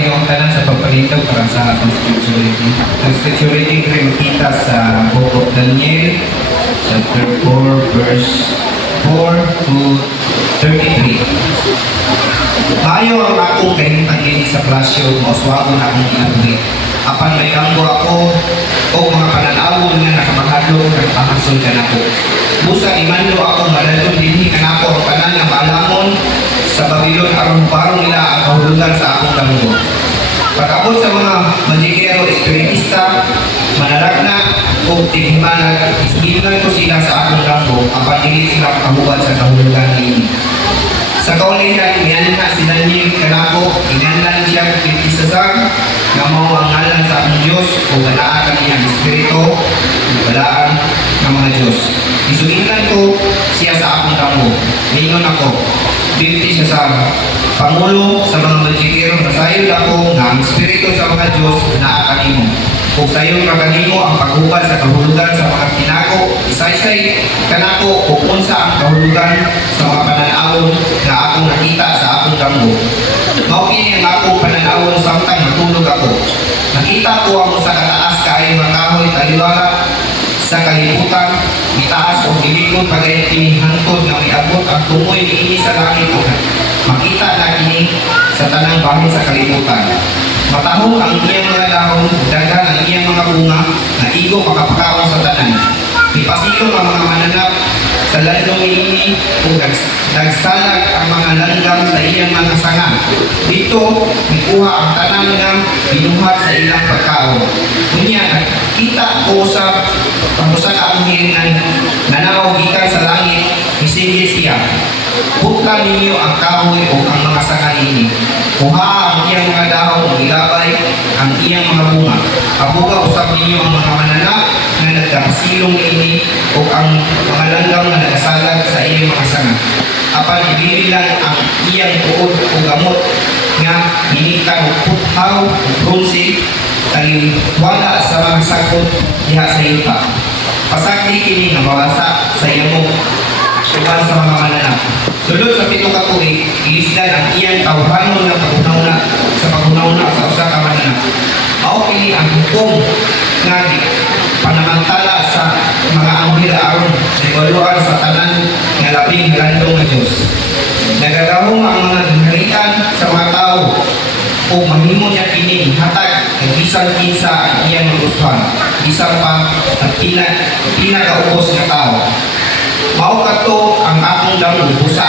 yung tanan sa pagpalitaw para sa atong spirituality. Ang spirituality ay makita sa Book of Daniel, chapter 4, verse 4 to 33. Maayo ang akong kahintang din sa plasyo, mauswago na akong inabuhi. Apan may kambo ako o mga pananawon nga nakamahadlong nagpahasol ka na ko. Busa imando ako malalong dinhi ka na ako ang tanan nga maalamon sa Babylon aron parang nila ang kahulugan sa akong kambo. Pagkabot sa mga magikero, espiritista, manalagna o tighimanag, isbilan ko sila sa akong kambo, apan dili sila kahubad sa kahulugan ini. Sa kaulihan, iyan na si Daniel kanako, inanlan siya kitisasar, nga mao ang ngalan sa akong Diyos o balaan kaniyang espiritu, balaan ng mga Diyos. Isulitan ko siya sa akong kambo. Mingon ako, binti siya sa Pangulo sa mga magikero, nasayod ako nga ang espiritu sa mga Diyos na kanimo. Kung sayo ka kanimo ang paghubad sa kahulugan sa mga tinako, isaysay kanako kung unsa ang kahulugan sa mga pananawon na akong nakita sa akong kambo. Mao kini ang akong pananawon samtang matulog ako. Nakita ko ang sa kataas kaayong mga kahoy taliwala sa kalibutan, itaas o gilikod pagayat kini hangtod nga may abot ang tumoy niini sa langit o makita na kini sa tanang bahin sa kalibutan. Matahong ang iyang mga dahon, daghan ang iyang mga bunga, na igo makapakaon sa tanan. Ipasilong ang mga mananap sa landong ini kung nagsalag ang mga langgam sa iyang mga sanga. Dito, ikuha ang tanan nga binuhat sa ilang pagkaon. Kunya, nakita ko sa pagbusan ang hiringan nanaw gikan sa langit, isigil siya. Buktan ninyo ang kahoy o ang mga sanga ini. Kuha ang iyang mga dahon o ilabay ang iyang mga bunga. Abuga usap ninyo ang mga mananap na nagkasilong ini o ang mga langgam na nagasalag sa iyang mga sanga. Apan ibililan ang iyang tuod o gamot nga minikan o puthaw o bronze taliwala sa mga sakot diha sa yuta. Pasakli kini nga mawasa sa iyong uban sa mga mananap. Sulod sa pitong katuig, ilisdan ang iyang tawhanon nga paghunauna sa usa ka mananap. Mao kini ang hukom nga panamantala sa mga anghel aron evaluar sa tanan nga labing landong nga Dios. Nagagahong ang mga ginharian sa mga tao o mahimo niya kini hatag kay bisan kinsa ang iyang magustuhan, bisan pa ang pinakaubos nga tao. Mao kato ang akong damo busa.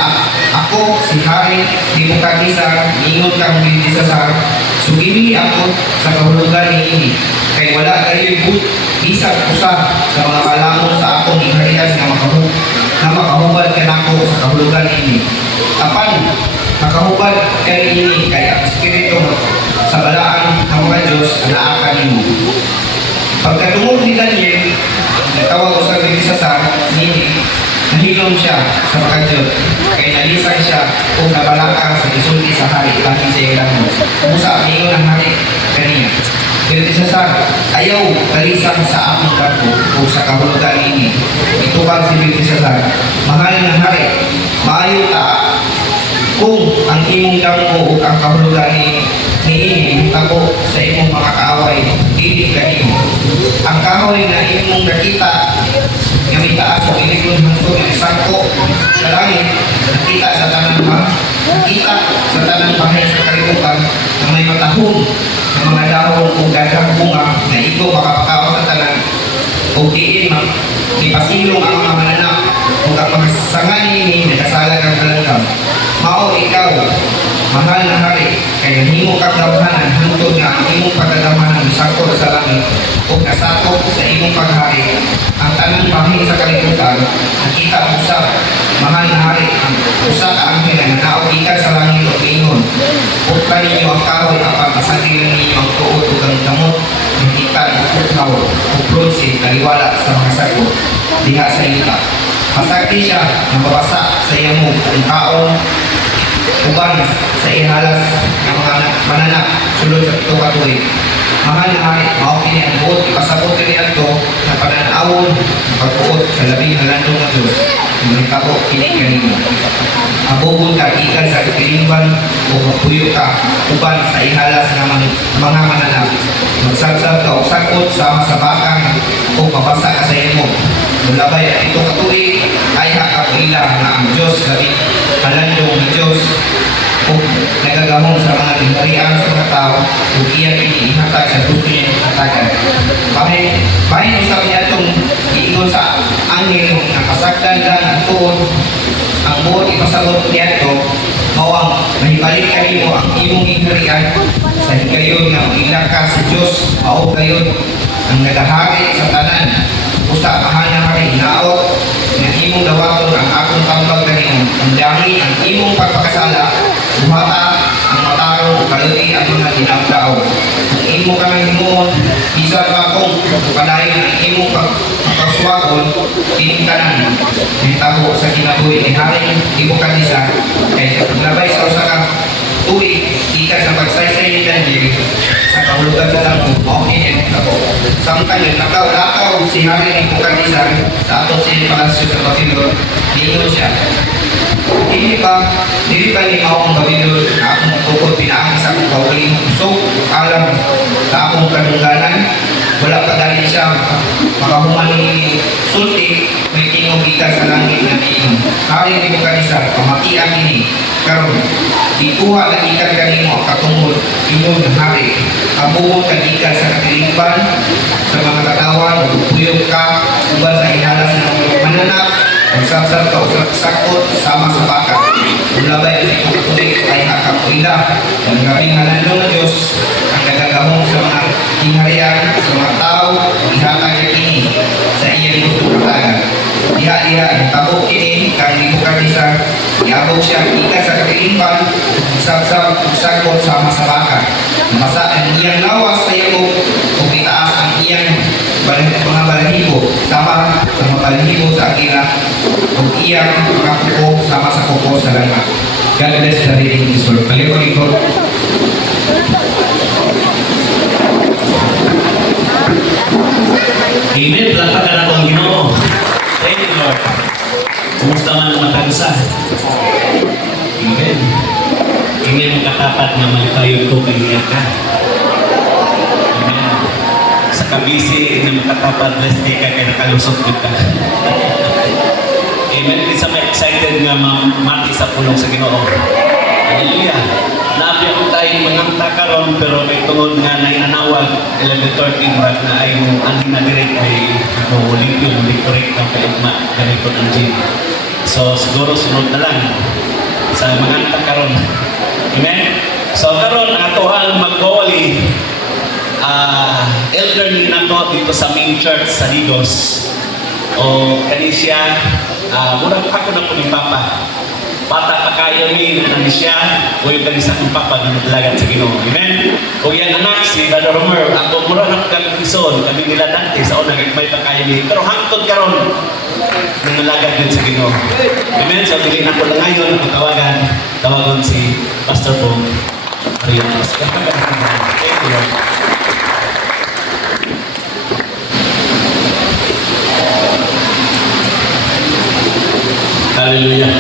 Ako si Hari di mo kakisar, ingon kang Biltisasar, sugimi ako sa kahulugan niini. Kay wala kayo'y bisag usa sa mga kalamon sa akong ingharian na makahubad ka nako sa kahulugan niini. Apan makahubad kay ini kay ang espiritu sa balaan ng mga Diyos na akan nimo. Pagkatungod ni Daniel, nagtawag ko sa Biltisasar, nini nahilom siya sa mga Diyos, kay nalisang siya kung nabalaka sa isulti sa hari lagi sa ilang mo. Musa, mingon ang hari kaniya. Biltisasar, ayaw nalisang sa akong kampo o sa kahulugan ini. Itubag si Biltisasar, mahal ng hari, maayo ta kung ang imong kampo o ang kahulugan ini tako sa imong mga kaaway, dili kanimo. Ang kahoy na imong nakita nga may taas o ilikod hangtod ng sangko sa langit, nakita sa tanang bahay sa kalibutan na may matahong ng mga dahon o daghang bunga na ikaw makapakaw sa tanan o diin ipasilong ang mga mananap o ang mga sangan ini nakasalag ang kalanggam. Mao ikaw, mahal na hari, kaya himo kang damhanan hangtod nga ang imong pagdadamhanan sakto sa langit o kasakop sa imong paghari ang tanang bahin sa kalibutan. Nakita ang usa, mahal na hari, ang usa ka anghel na nanaog ikan sa langit o ingon, buktan ninyo ang kahoy apan masagilan ninyo ang tuod o ang damot nakita ang puthaw o bronze taliwala sa mga sakop diha sa yuta. Masakti siya na mabasa sa iyong ang kaon uban sa ihalas ng mga mananak sulod sa ito katuig. Mahal na hari, mao kini ang buot ipasabot kini adto sa panan-awon ng pagbuot sa labing halandong nga Dios. Mahitabo kini kanimo. Abugon ka ikan sa kilingban o mapuyo ka uban sa ihalas ng mga mananak. Magsagsag ka o sakot sama sa bakang o mabasa ka sa imo. Mulabay at ito katuig ay hakapuila na ang Diyos labing halandong ng Diyos o nagagamong sa mga tinarian sa mga tao o iyan inihatag sa gusto niya hatagan. Bahin usap niya itong iingon sa angin ng kasagdan lang ang tuon ang buot ipasabot niya ito mawang mahibalik kanimo ang imong inarian sa higayon nga ilang ka sa Diyos mao gayon ang nagahari sa tanan usa mahal na hari naot nga imong dawaton ang akong tambag kanimo ang dami ang imong pagpakasala buhata ang mataro kaluti ang mga dinagdao ang imo kang himuon bisan pa akong padayon ang imong pagpaswagon kining tanan hitabo sa kinabuhi ni hari imo kanisa kay sa paglabay sa usa ka tuig ikan sa pagsaysay ni Daniel sa kahulugan sa damo mao kini ako samtang nakaw si hari ni kanisa sa atong palasyo sa Babilon ninyo siya dili pa ni mao ang Babilon na akong tukod pinaagi sa akong kaugaling usog alam sa akong kadungganan wala pa dali siya makahuman ni sulti may tingog ikan sa langit na tingog hari ni kanisa pamakian ini karon ikuha na ikan kanimo katungod ingon ng hari abuhon ka ikan sa katilingban sa mga katawan puyog ka uban sa ihalas ng mananak magsabsab ka usap sakot sama sa baka ulabay ang itong tulig ay hakapuila ang gabing halandong ng Diyos ang nagagamong sa mga tingharian sa mga tao ihatag niya kini sa iyang gusto katagan diha ang tabok kini kang libukan isa iabog siya ikan sa katilingban magsabsab sakot sama sa baka masa ang iyang lawas sa iyong o itaas ang iyang mga balahibo sama sa mga balahibo sa akila o iyang mga kuko sama sa kuko sa langit. God bless the reading of His word. Kalikot-likot. Amen. Palakpakan ako ang Ginoo. Thank you, Lord. Kumusta man ang matagsa? Amen. Amen. Ang katapat na magtayo ko kanya ka. Amen. Sa kabisi na makatapat, bless di ka kaya nakalusot kita. Amen. Isa ma-excited nga mati sa pulong sa Ginoo. Hallelujah. Nabi ako tayo manganta karon pero may tungod nga na inanawag 11:13 marag na ay ang dinadirik ay limpyo correct ang kaigma ganito ng gym. So siguro sunod na lang sa manganta karon. Amen. So karon ato ang magbawali elderly na to dito sa main church sa Higos. O kanisya murag ako na po ni Papa. Bata pa kayo ni siya o yung kanisa kong Papa na naglagan sa Ginoo. Amen? O yan anak, si Brother Romer, ako mura na kagpison, kami nila dante sa unang may pa kayo ni. Pero hangtod karon nangalagan din sa Ginoo. Amen? So, tingin ako na ngayon, tawagan si Pastor Pong Arianos. Thank you, Lord. Hallelujah.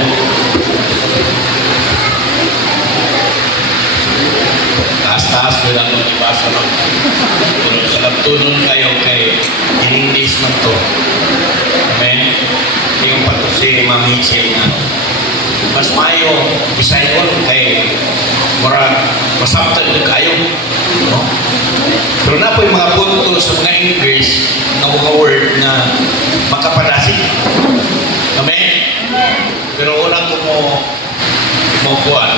Taas-taas ko lang ng ibasa lang. Pero sa nagtunon kayo kay in-English man to. Amen? Yung pato si Ma'am Hitchell na mas mayo, bisay ko kay mura masabtan na kayo. No? Pero na po yung mga punto sa mga English na mga word na makapadasig. Amen? Pero unang ko mo kuhan,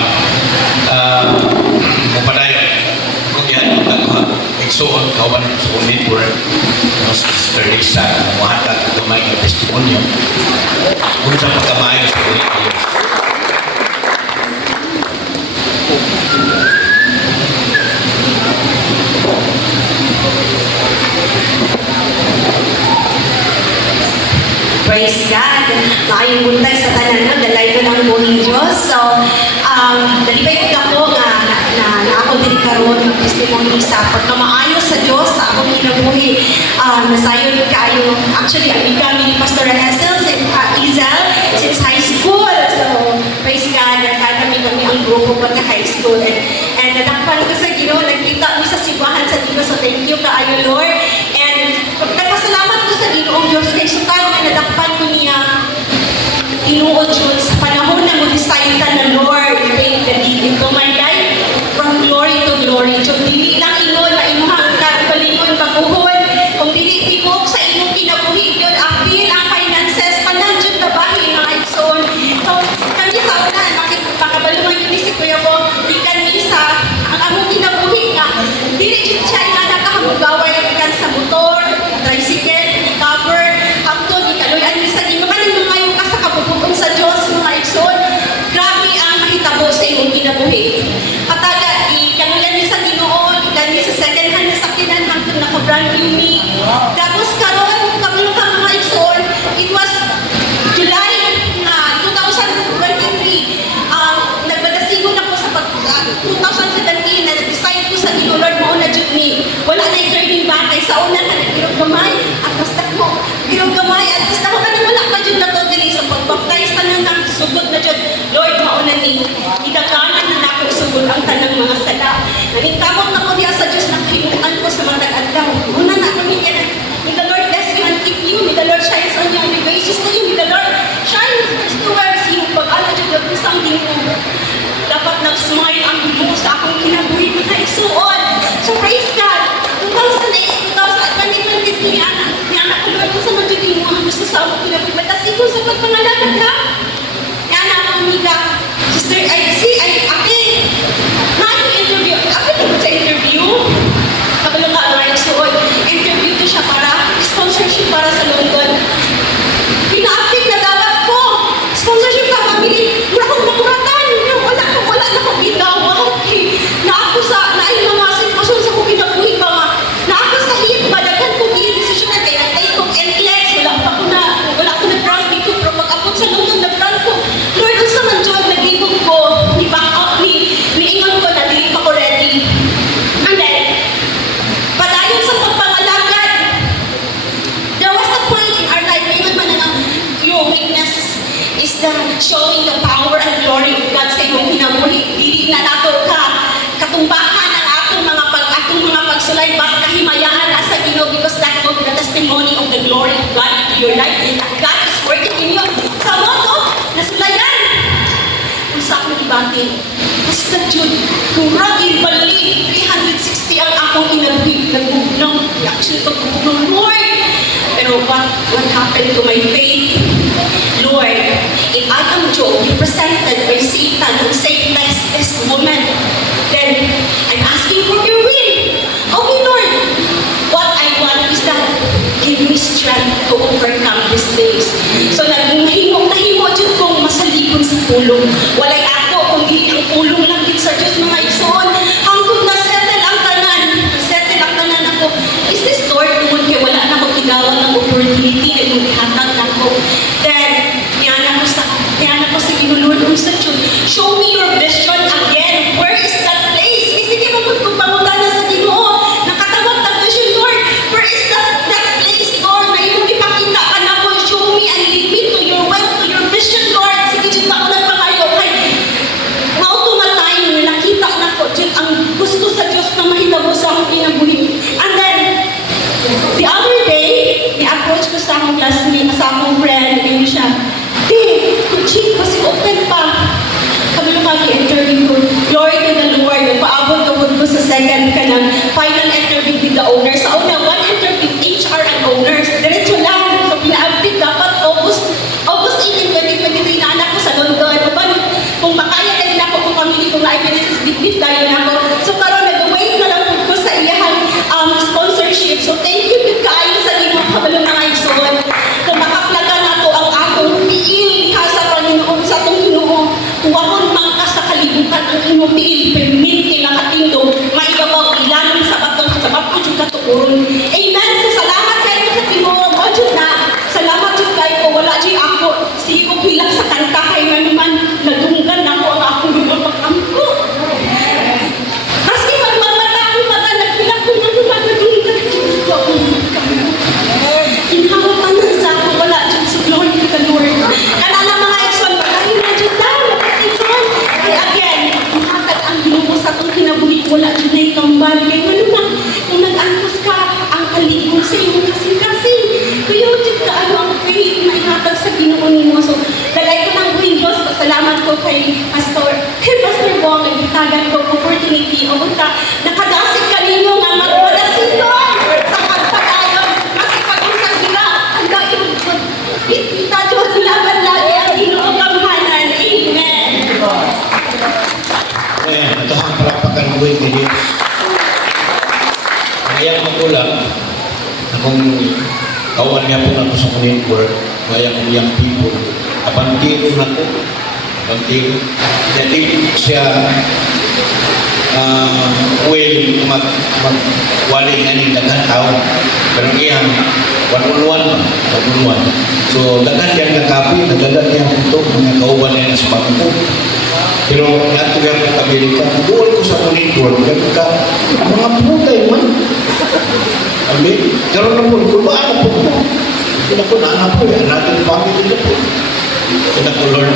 mapadayon. Kung yan, igsuon, kawan sa network, Sister Lisa, mahatag at gamay ng testimonyo. Kung sa pagkamayo sa ulit kayo. Praise God. Maayong buntag sa tanan no, dalay ko ng buhing Diyos. So, karon testimony sa pagkamaayo sa Dios sa akong kinabuhi. Nasayon kayo. Actually, amiga ni Pastor Hazel and Izel since high school. So, praise God, nagkatami kami ang grupo pagka high school. And nadakpan ko sa Ginoo, nagkita mo sa simbahan sa Ginoo. So, thank you kaayo, Lord. And nagpasalamat ko sa Ginoong Diyos kay sukal na nadakpan ko niya tinuod yun sa panahon na mo-decide ka na, Lord, take the lead into my life from glory to glory. So, dili lang ingon na imuhang kapalingon baguhon. Kung dili tibok sa inyong kinabuhi yun, apil ang finances, pananjud na bahin mga igsoon. So, kami sa una, makabalungan yun si Kuya Bo, di kanisa, ang among kinabuhi nga, dili yun siya nga nakahamugaway kan sa motor, tricycle, cover, hapton, ikaluyan sa Ginoo. Kanang lumayo ka sa kabubugon sa Diyos, mga igsoon. Grabe ang mahitabo sa imong kinabuhi. Kataga, ikaluyan sa Ginoo, gani sa second hand na sakinan hangtod naka-brand new me. Tapos karon, kamulukang mga igsoon, it was July 2023. Nagbadasigon ako sa 2017 na nag-decide ko sa Ginoo, Lord, mauna jud ni. Wala na yung turning back kay sa una na nagirog gamay at basta ko girog gamay at basta ko kanang wala pa jud na to dili sa pagbaptize tanan nang sugod na jud, Lord, mauna ni. Idaganan na nako sugod ang tanang mga sala. Nangingkamot na ko diya sa Dios nakahimutan ko sa mga adlaw. Una na ako ni may the Lord bless you and keep you. May the Lord shines on you and be gracious to you. May the Lord shine his towards you. Pag-ala dyan na isang Ginoo. Dapat nag-smile ang Ginoo sa akong kinabuhi na isuon. So praise God. 2023 ni anak ko Lord, sa mga dyan mo ang gusto sa akong kinabuhi. Matasigon sa pagpangalagat na. Yan ang amiga. Sister, Ate, na-interview. Ate, nagod sa interview. Kabalo ka ang isuon. Interview to siya para sponsorship para sa London. Pina-active na dapat ko. Sponsorship sa family. Wala akong nakuratan. Wala na akong ginawa. Na ako sa, na yung mga sitwasyon sa kong kinabuhi pa nga. Na ako sa hit, madaghan kong i-decision na kaya nagtay kong NCLEX. Wala ko na-ground dito. Pero pag-apot sa London, na-ground ko. Lord, kung sa man John, nag-ibog ko, ni-back out, ni-ingon ko na, dili pa ko ready. And then, padayon sa pagpangalagad, there was a point in our life, ngayon man na your weakness is the showing the power and glory of God sa iyong kinabuhi. Dili na nato ka katumbahan ang atong mga pagsulay ba kahimayaan sa Ginoo because that will be the testimony of the glory of God into your life. That God is working in you. Sa moto, nasulayan. Kung sa akong ibati, basta Jud, kurang ibalik, 360 ang akong kinabuhi. Nagbugnong, reaction to Lord. Pero what happened to my faith? Lord, if I am Job, represented by Satan, who said, this woman, then I'm asking for your will. Okay, Lord, what I want is that give me strength to overcome these things. So, nahimo dyan kong masalipon sa pulong. Walay ako, kundi ang pulong lang din sa Diyos, mga igsoon. Hanggang na-settle ang tanan ako. Is this Lord, naman kaya wala na akong tigawang ng opportunity na yung ihatag na ako. Then, yan ako sa ginululong sa Diyos. Show me your vision again. Where is that place? Kasi di ba kung pangutan na sa Ginoo, nakatawag na vision, Lord. Where is that place, Lord, na yung ipakita ka na po. Show me and lead me to your will, to your vision, Lord. Sige, dyan ako nagpangayo. Kay, mautumatay, nakita na ko, dyan ang gusto sa Diyos na mahitabo sa akong kinabuhi. And then, the other day, ni-approach ko sa akong classmate, sa akong friend, and siya, check kasi open pa. Kami lumaki-interview ko. Glory to the Lord. Paabot-abot ko sa second ka ng final interview with the owner. Sa una, one interview, HR and owners. Diretso lang. So, pina-update dapat August 18, 2023 na anak ko sa London. Kung makaya na din ako kung family kong na-finances, bit-bit tayo na ako. So, karoon, nag-wait na lang ko sa iyahang sponsorship. So, thank you bit kaayo sa limang kabalong mga igsoon. Kung makaplaga na to ang akong tiil sa Panginoon sa itong Ginoo. Huwag mang ka sa kalibutan ang inyong tiil, permit nakatindog, maibabaw ilalim sa batong sa bato yung katukuron. Amen. So, salamat kayo sa Ginoo. Modyo na. Salamat yung kayo ko. Wala dyan ako. Sige ko bilang sa kanta kay naman nadunggan ako ang akong mga pag-amko. Maski magmamay dagan kong opportunity o unta nakadasig kaninyo nga magpadasigon sa pagpadayon kasi pag-usap nila ang dayon kita Diyos laban lagi ang Ginoo kamhanan. Amen. Ito ang palapakan buhay ni Diyos. Mayang magulang, akong kawan nga po na sa network, mayang young people, abantiro na ko, abantiro. Jadi siya magwaling nga ni daghan tao. Pero iyang one-on-one. So daghan yang nakapi, nagdagan niya ito, mga kauban niya sa bangko. Pero nato nga po kabilikan, doon ko sa monitor, ka, mga putay man. Amin? Karoon na po, kulbaan na po. Kina po, naanak po, natin family na po. Kina po, Lord,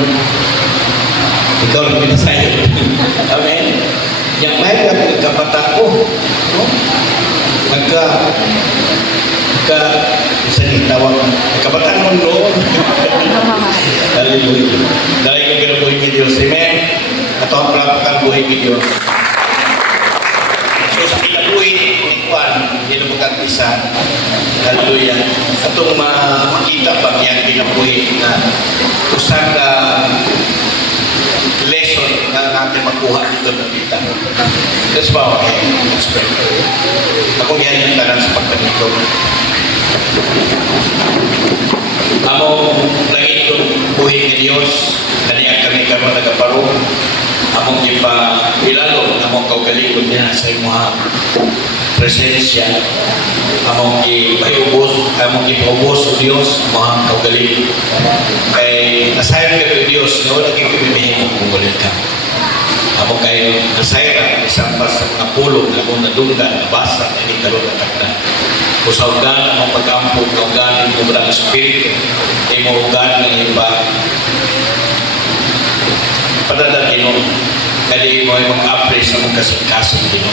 ikaw ang pinasayo. Amen? Yang may kabata ko, no? Isa ni tawag, kabataan mo noon. Hallelujah. Dahil kang ginabuhay ni Diyos. Amen? Ito ang palapakan buhay ni Diyos. So sa kinabuhay ni Juan, ginabukang isa. Hallelujah. Itong makita ba yan kinabuhay na usang lesson na natin makuha dito na kita. Let's bow our head. Let's pray. Ako yan yung talang sa pagkanito. Among langit kong buhay ni Diyos, naniyak kami karoon nagaparo. Among ilalo, among kaugalingon niya sa imuha presensya. Among ipaubos o Diyos, among kaugalingon. Kay nasayang ka ko Diyos, na wala kayo pipilihin kung ulit ka. Among kayo nasayang, isang pas sa mga pulong, among nadunggan, nabasa, na hindi karoon natakdan. Kung sa ugan ang pag-ampog, ugan ng kubrang espiritu, ay mo ugan ng iba. Padadang Ginoo, kaya mo ay mag-apres sa mga kasing-kasing Ginoo.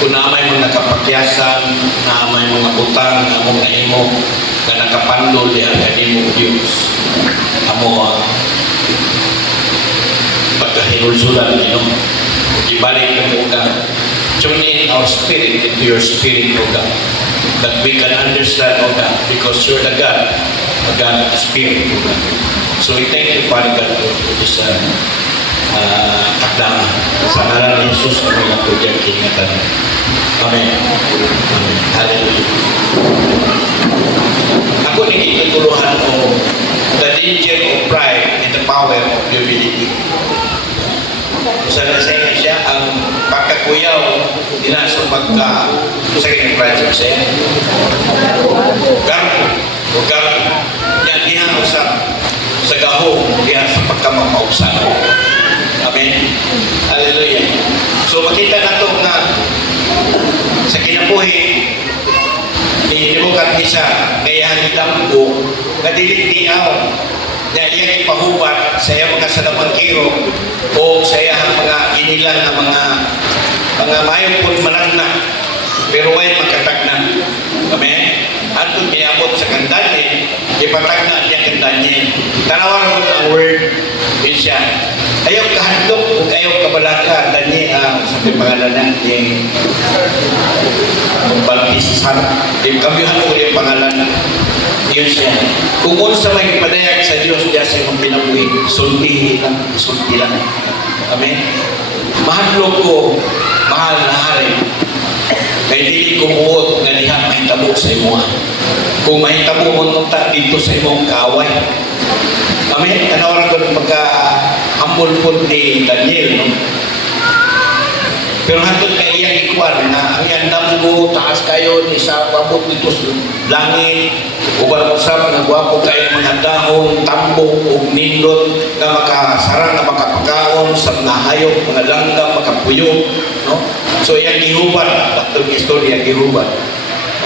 Kung naamay mga nakapakyasan, naamay mga utang, among naimo, na nakapandol diyan kaya mo Diyos. Amo pagkahinulsulan Ginoo. Ibalik ng ugan. Tune in our spirit into your spirit, O God, that we can understand, O God, because you're the God, a God of spirit, O God. So we thank you, Father God, for this akdama. Sa ngalan ni Jesus, kami lang po dyan kiningatan. Amen. Amen. Hallelujah. Ako nagtutuluhan ko the danger of pride and the power of humility. Sana sa inyo siya ang pagkakuyaw dinaso pagka sa kanyang project siya. Garbo. Yan diha usap sa gaho diha sa pagkamapausan. Amen. Hallelujah. So makita na ito nga sa kinabuhi ni Demokat isa kaya hanggang ko na dilit-diaw na iyang ipahubat sa iyang mga salamang kiro o sa iyang mga inilan na mga mayong pun managna pero ay makatagna. Amen? Antong mayabot sa kandanye, ipatagna niya kandanye. Tanawan mo ang word, yun siya. Ayaw kahadlok kung ayaw kabalaka, danye sa pangalan na yung Balpisar. Yung kamyuhan ko yung pangalan yun siya. Kung sa may padayag sa Diyos, diya siya kung pinabuhi, sulti lang. Amen? Mahadlok ko, mahal na hari. Kaya dili ko muot na diha mahitabo sa imuha. Kung mahitabo mo nung dito sa imong kaaway. Amen? Tanawaran ko ng pagka-humble po ni Daniel, no? Pero hantod kay iyang ikuan na ang iyang damgo, taas kayo, isa pabot dito sa langit, ubal usap, nagwapo kayo mga dahon, tambok, o nindot, na makasarang, na makapakaon, sa mga hayop, mga langgam, makapuyo, no? So iyang gihuban, baktong istorya, gihuban.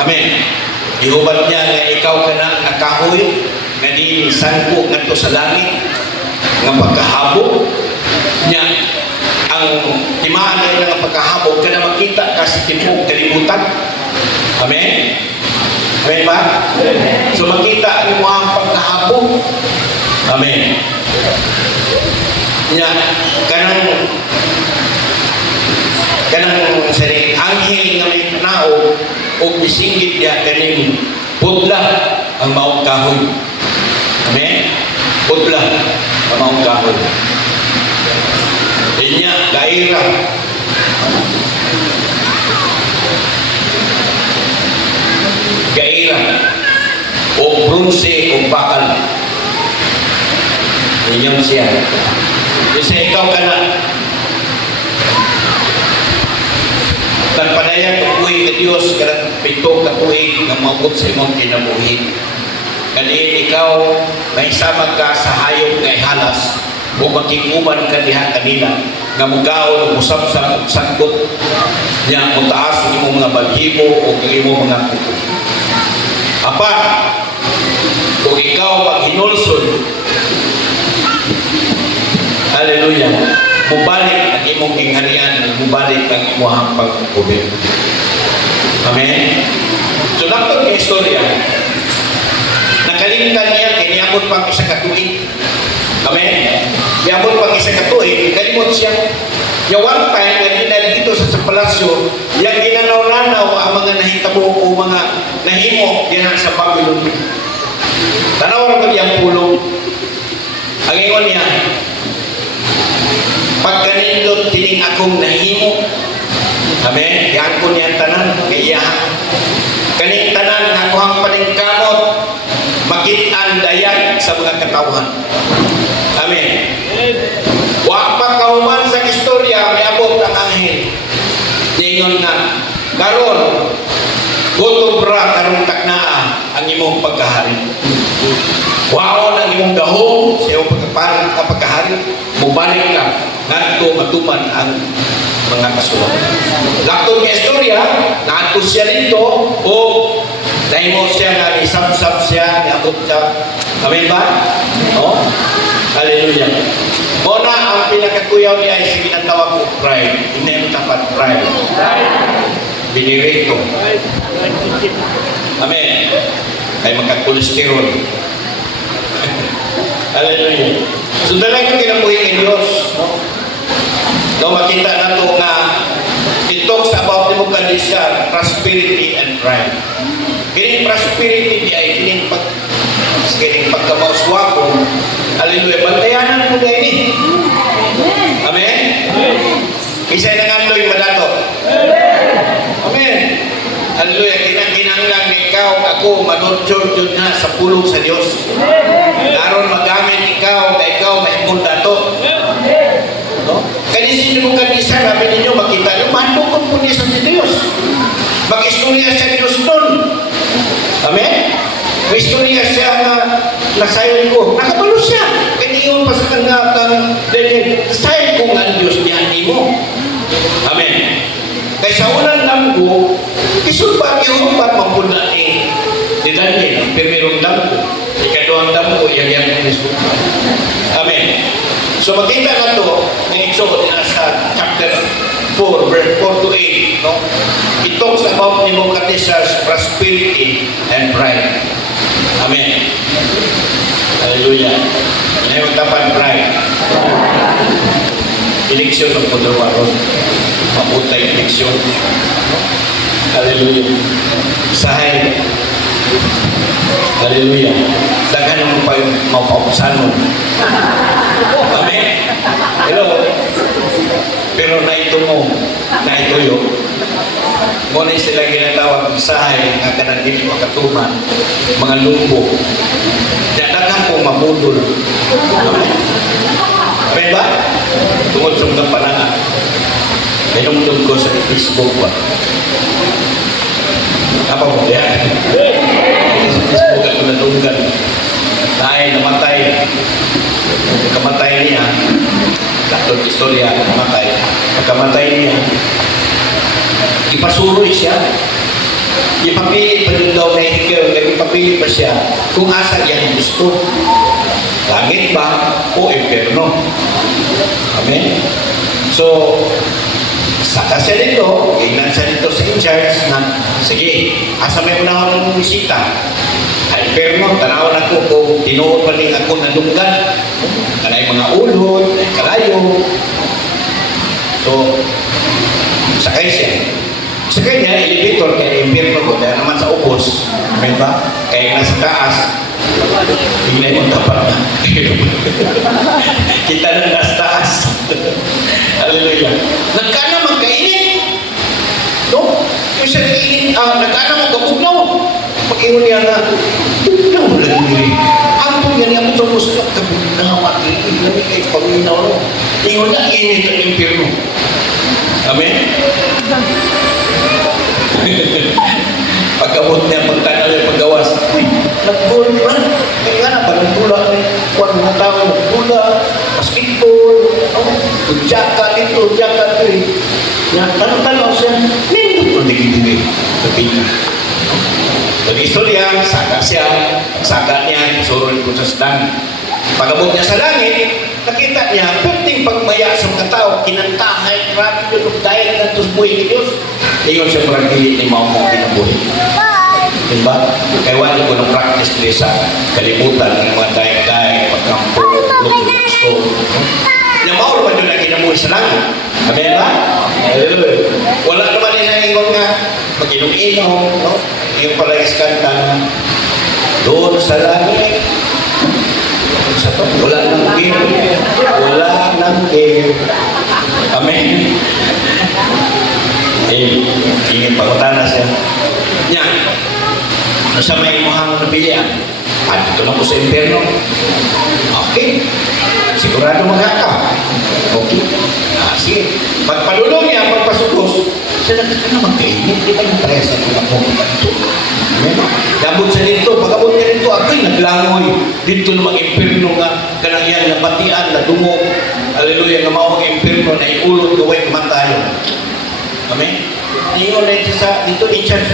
Amen. Gihuban niya na ikaw ka na nakahoy, na di sangko nga to sa langit, nga pagkahabog niya, ang timaan na ilang pagkahabog ka na makita kasi tipong kalimutan. Amen? Amen ba? Amen. So makita ang mga pagkahabog. Amen. Niya, kanang o bisinggit niya kaning putla ang maong kahoy. Amen? Putla ang maong kahoy. Inya, gaira. Gaira o bronze o bakal. Inyong siya. Kasi ikaw ka na tanpanayang tupuhin ka Diyos karang pito katuig na maabot sa imong kinabuhi. Kani ikaw may samag ka sa hayop ngay halas o makikuman ka diha kanila nga mugaon o musabsab o sangkot niya o taas ang imong mga balhibo o ang imong mga kuko. Apa, kung ikaw maghinulsod, hallelujah, mubalik ang imong kingharian, mubalik ang imong pag-gobyerno. Amen? So, nakot ng istorya, nakalimtan niya, kiniabot pang isa katuig. Amen? Iabot pang isa katuig, kalimot siya. Yung one time, nagdinal dito sa palasyo, yung ginanaw-nanaw ang mga nahitabo o mga nahimo yan sa Babylon. Tanaw ko yung pulong. Ang ingon niya, pagkanindot tining akong nahimo, amen, yan ko niya tanan, kaya kaning tanan na kuhang paningkamot, makitaan dayan sa mga katawhan. Amen. Wa pa kauman sa istorya, may abot ang anghel. Ningon na, karon, gotobra karong taknaa ang imong pagkahari. Waon ang imong gahong sa iyong pagkahari, mubalik ka, ngadto matuman ang mga kasulat. Laktod nga istorya, naadto siya nito, o nahimo siya nga isab-sab siya, niabot siya. Amen ba? No? Hallelujah. Muna ang pinakakuyaw niya ay sige na tawag ko pride. Hindi mo tapat pride. Binirito. Amen. Ay magka-cholesterol. Hallelujah. So talagang kinabuhin ng Diyos. No, makita na ito nga it talks about democracy, prosperity and pride. Kining prosperity di ay kining pagkamauswako. Hallelujah. Bantayanan mo na ini. Amen? Isa na nga lo'y madato. Amen. Hallelujah. Kinanglang ikaw, ako, manunod-jod na sa pulong sa Diyos. Naroon magamit ikaw, na ikaw may dato. No? Kaya sino ka isa, sabi ninyo, makita nyo, mandukot po niya sa Diyos. Mag-istorya sa Diyos nun. Amen? May istorya siya na nasayon ko. Nakabalo siya. Kaniyon pa sa kanya Daniel, nasayon ko nga Diyos niya mo. Amen. Kaya sa unang langgo, isulpa yung magpapula ni Daniel. Ang primerong langgo. Ikaduang langgo, yan isulpa. Amen. So makita na ito, ng Exodus sa chapter 4, verse 4 to 8. No? It talks about Nebuchadnezzar's prosperity and pride. Amen. Hallelujah. Ngayon tapan pride. Eleksyon ng Pudrawa ron. Maputay eleksyon. Hallelujah. Sahay. Hallelujah. Daghan mo pa yung mapausanon. Amen. Hello. Pero naitumo, naituyo. Ngunit sila ginatawag sahay nga kanang dili makatuman, mga lumbo. Dadagan po mabudol. Amen ba? Tungod sa mga panangan. Inumdum ko sa Facebook ba? Apa mo yan? Sa Facebook ako natunggan. Dahil namatay. Kamatay niya. Daktod istorya, namatay. Pagkamatay niya, ipasuroy siya. Ipapili pa din daw na ikikiw, ipapili pa siya kung asa yan gusto. Langit ba o impyerno? Amen? So, saka siya dito, ilan siya dito sa in-charge na, sige, asa may unahon ng bisita. Ay, impyerno, tanawan ako kung tinuod pa rin ako na lunggan. Kanay mga ulod, kalayo. So, sakay siya. Sa kanya, elevator, kaya impyerno ko, dahil naman sa ubos. Amen ba? Kaya nasa taas, tingnan mo tapat na. Kita na nasa taas. Hallelujah. Nagkana magkainit. No? Yung siya kainit, nagkana mo kabugnaw. Pag-ingon niya na, bugnaw mo lang diri. Ampun yan, ampun sa muslak, kabugnaw at iinit na kay Panginoon. No? Ingon na, init ang impyerno. Amen? Pagkabot niya, pagtanaw niya, paggawas, uy, nag-goal ba? Kaya nga na, parang tula, kuwan mga tao, nag-tula, basketball, jaka dito, jaka dito. Tanong-tanong siya, nindot ko digit-digit. Kapita. Nag-istorya, saka siya, saka niya, surun ko sa langit. Pagabot niya sa langit, nakita niya, perting pagmaya sa mga tao, kinantahay, grabe yun, dahil na ito sa buhay ni Diyos. Iyon siya parang pilit ni Mao mong kinabuhi. Diba? Kaya wala ko ng practice din sa kalimutan ng mga daig-daig, pagkampo, luto-luto. Na Mao naman yun ang kinabuhi sa langit. Amen ba? Wala naman inangingon nga, pag-inom-inom, no? Yung pala iskanta, doon sa langit, sa to, wala nang game. Wala nang game. Amen. Ingin pagkutana siya. Nya, sa may muhang nabilian, at ito na po sa impyerno. Okay. Sigurado magkaka. Okay. Sige. Pagpalulong niya, pagpasukos, siya na magkainit. Di ba yung presa ko na po? Dabot sa dito, pagabot niya dito, ako'y naglangoy. Dito na mag-impyerno nga, kanang yan, nabatian, nadungog. Hallelujah, nga mawag impyerno na iulot gawin kumatayo. Amen? Niyon na ito sa, dito in church.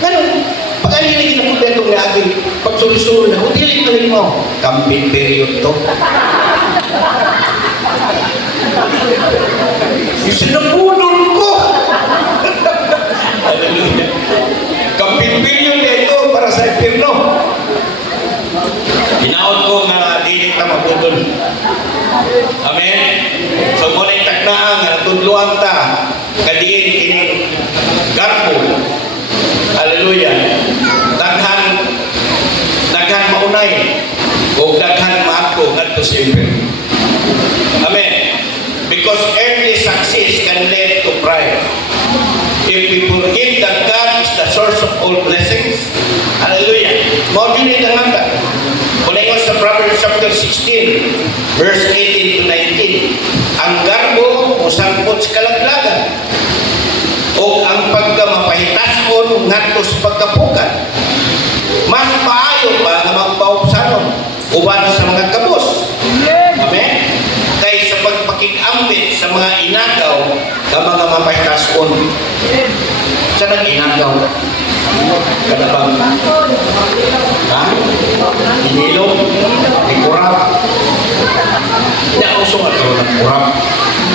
Ganun, pag alilagin ang kumpletong na aking pagsulisuro na, utilit na rin mo. Camping period to. Yung sinabunol ko. Hallelujah. Camping period na ito para sa impyerno. Hinaon ko nga dinig na mabudol. Amen? So, muna yung taknaan nga natudluan ta. Kadiin kining garbo. Hallelujah. Daghan maunay. O daghan maako ngadto sa impyerno. Amen. Because earthly success can lead to pride. If we forget that God is the source of all blessings, hallelujah. Mao din ang handa. Kuningon sa Proverbs chapter 16, verse 18 to 19. Ang garbo o sangkot sa kalaglagan o ang pagkamapahitason ngadto sa pagkapukan. Mas maayo pa nga magpaupsanon uban sa mga kabos. Amen? Kaysa pagpakig-ambit sa mga inagaw na mga mapahitason. Sa nag-inagaw. Kada bang? Ha? Inilog? Ikurap? Nauso nga ito ng kurap.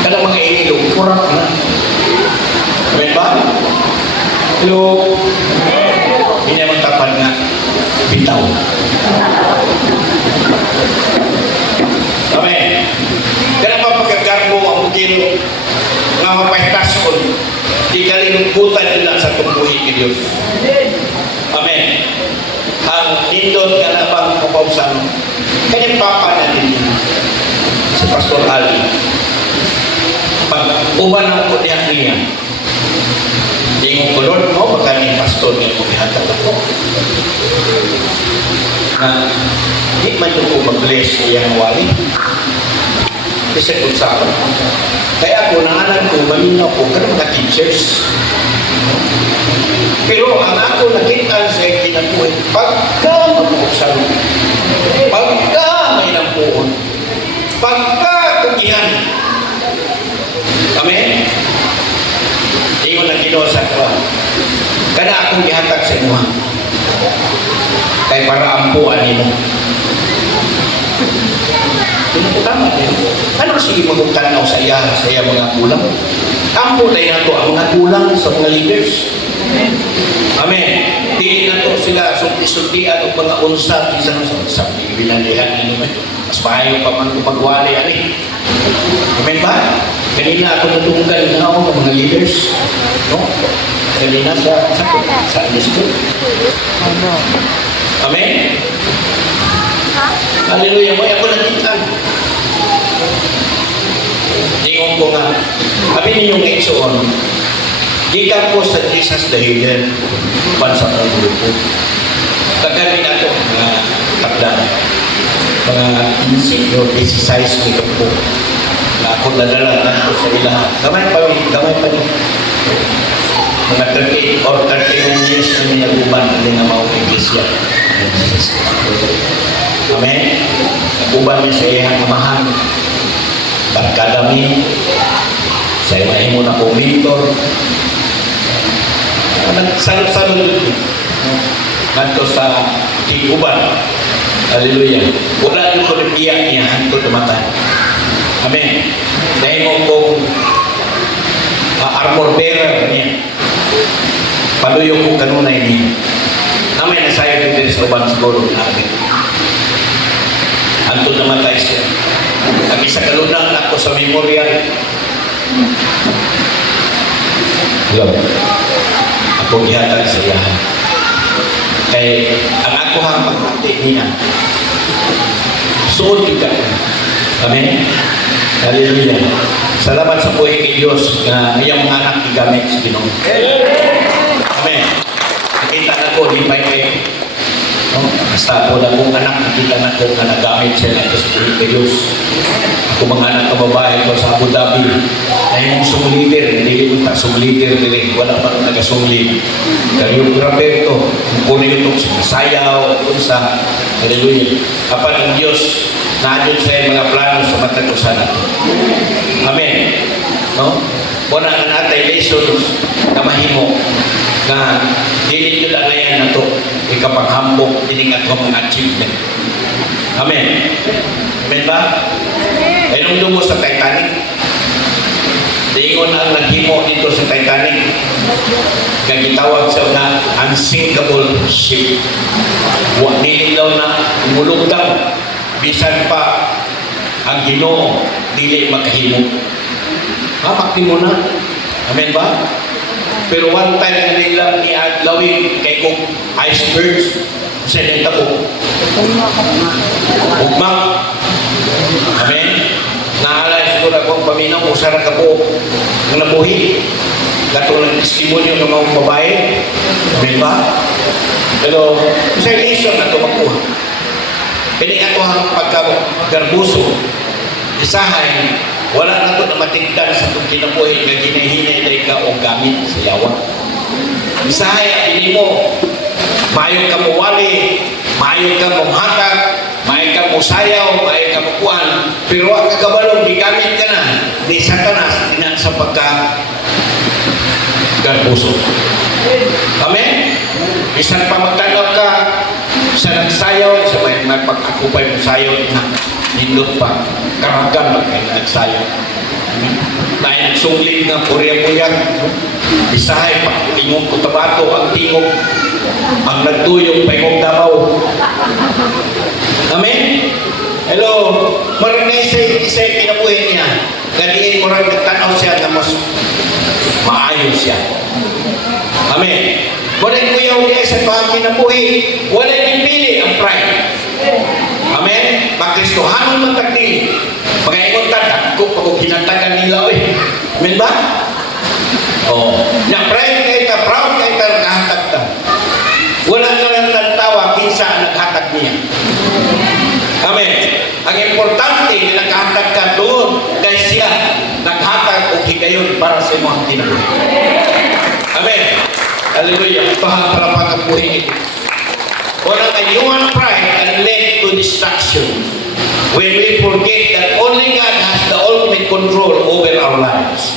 Kada mga inilog, kurap na. Amen ba? Hello? Hindi naman tapan nga. Bitaw. Amen. Kaya pa pagkagarbo ang bukil nga mapahitason, di kalingkutan nila sa tumbuhin ni Diyos. Amen. Ang nindot nga nabang kapausan, kanyang papa na din si Pastor Ali. Pag uban ang kulihan niya, di mo kulod mo, baka ni Pastor niya mo ihatag ako. Na di man yung mag-bless niyang wali. Kasi kung sa akin. Kaya ako, nangalan ko, maminaw ko, ganun mga teachers. Pero ang ako nakita sa kinabuhi, pagka mag-uusap, pagka may nampuon, pagka kugihan. Amen? Hindi mo na ginosa ko. Kada akong gihatag sa inyo. Kaya para ampuan nila. Tama din. Ano sige magtanaw sa iya mga kulang? Ampo tayo na ito ang mga kulang sa mga leaders. Amen. Di na ito sila sulti-sultian o mga unsa isang sa binalihan nino. Mas maayo pa man magwali ani. Amen ba? Kanina ako natunggal na ako ng mga leaders. No? Kanina sa school. Amen? Hallelujah. May ako nakita. Tingong ko nga. Sabi ninyong Exoon, gikan ko sa Jesus the Healer, bansa ng grupo. Kagami na ito, mga takdan, mga insigno, exercise ni po. Na ako nadala na sa ilahan. Gamay pa rin. Mga 38 or 39 years na ninaguban na mga iglesia. Amen? Naguban niya sa iyang amahan. Pagkadami, sa mahimo na po mentor. Nagsalot-salot dito. Nagto sa tiguban. Hallelujah. Wala nyo ko nag-iyak niya hangtod namatay. Amen. Dahil mo kong armor bearer niya. Paluyo ko kanunay niya. Namin nasayo dito sa uban siguro namin. Hangtod namatay siya. Ang isa kalunang ako sa memorial. Hello. Ako gihatag sa iyahan. Kay ang ako hang pagkati niya. Suod kita. Amen. Hallelujah. Salamat sa buhay kay Diyos na iyang mga anak igamit sa Ginoo. Amen. Nakita na ko, di pa kay basta ako na kong anak, nakita na ko na nagamit siya na sa buhay kay Diyos. Ako mga anak na babae ko sa Abu Dhabi na yung sumuliter, hindi ko ta sumuliter din, wala pa nagasumuli. Choreographer ko, kung kunin itong sayaw, kung sa hallelujah. Kapag ang Diyos naadyon sa mga plano sa matag ko sana. Amen. No? Muna ang natay lessons na mahimo na dili lang na yan na ito ikapanghambok diningat ko mga achievement. Amen. Amen ba? Ay nung dumo sa Titanic, diingon ang naghimo dito sa Titanic, gagitawag siya na unsinkable ship. Dili daw na umulog daw, bisan pa ang Ginoo dili makahimo. Hamak mo na. Amen ba? Pero one time na nila niaglawin kay kong icebergs sa nitabo. Ugmak. Amen? Naalala siguro akong paminaw kung saan ka po ng nabuhi. Katulad ng testimonyo ng mga babae. Amen ba? Pero sa lesson na ito makuha. Kini ako ang pagkagarbuso. Isahay, wala na ito na matigdan sa itong kinabuhi na ginahinay na ikaw o gamit sa yawa. Isahay, pili mo, mayo ka mo wali, mayo ka mo hatag, mayo ka mo sayaw, mayo ka mo kuhan, pero ang kagabalong, gigamit ka na ni Satanas na sa pagka-garbuso. Amen? Isang pamagtanong ka sa nagsayaw, sa may pag-akupay mo sayaw na nindot pa, karagan mag nagsayaw. Dahil nagsunglit nga purya-purya, isahay pa, ingong kutabato, ang tingog, ang nagtuyong paingong dabaw. Amen? Hello, maraming na isa'y kinabuhin niya. Ganiin mo rin nagtanaw siya na mas maayos siya. Amen? Wala'y kuyaw niya sa pahang kinabuhi, wala'y nipili ang pride. Amen? Makristohanon man tagdili. Pag-ingon tadak ko, pag ginatagan nila, amen ba? Oh, na-pride kayo ka, proud kayo ka, nakahatag ka. Wala na lang tantawa, kinsa ang naghatag niya. Amen? Ang importante na naghatag ka doon, kay siya naghatag o higayon para sa mga kinabuhi. Amen? Hallelujah. Ito ang para pagkabuhin ito. Walang kanyuan pride can lead to destruction when we forget that only God has the ultimate control over our lives.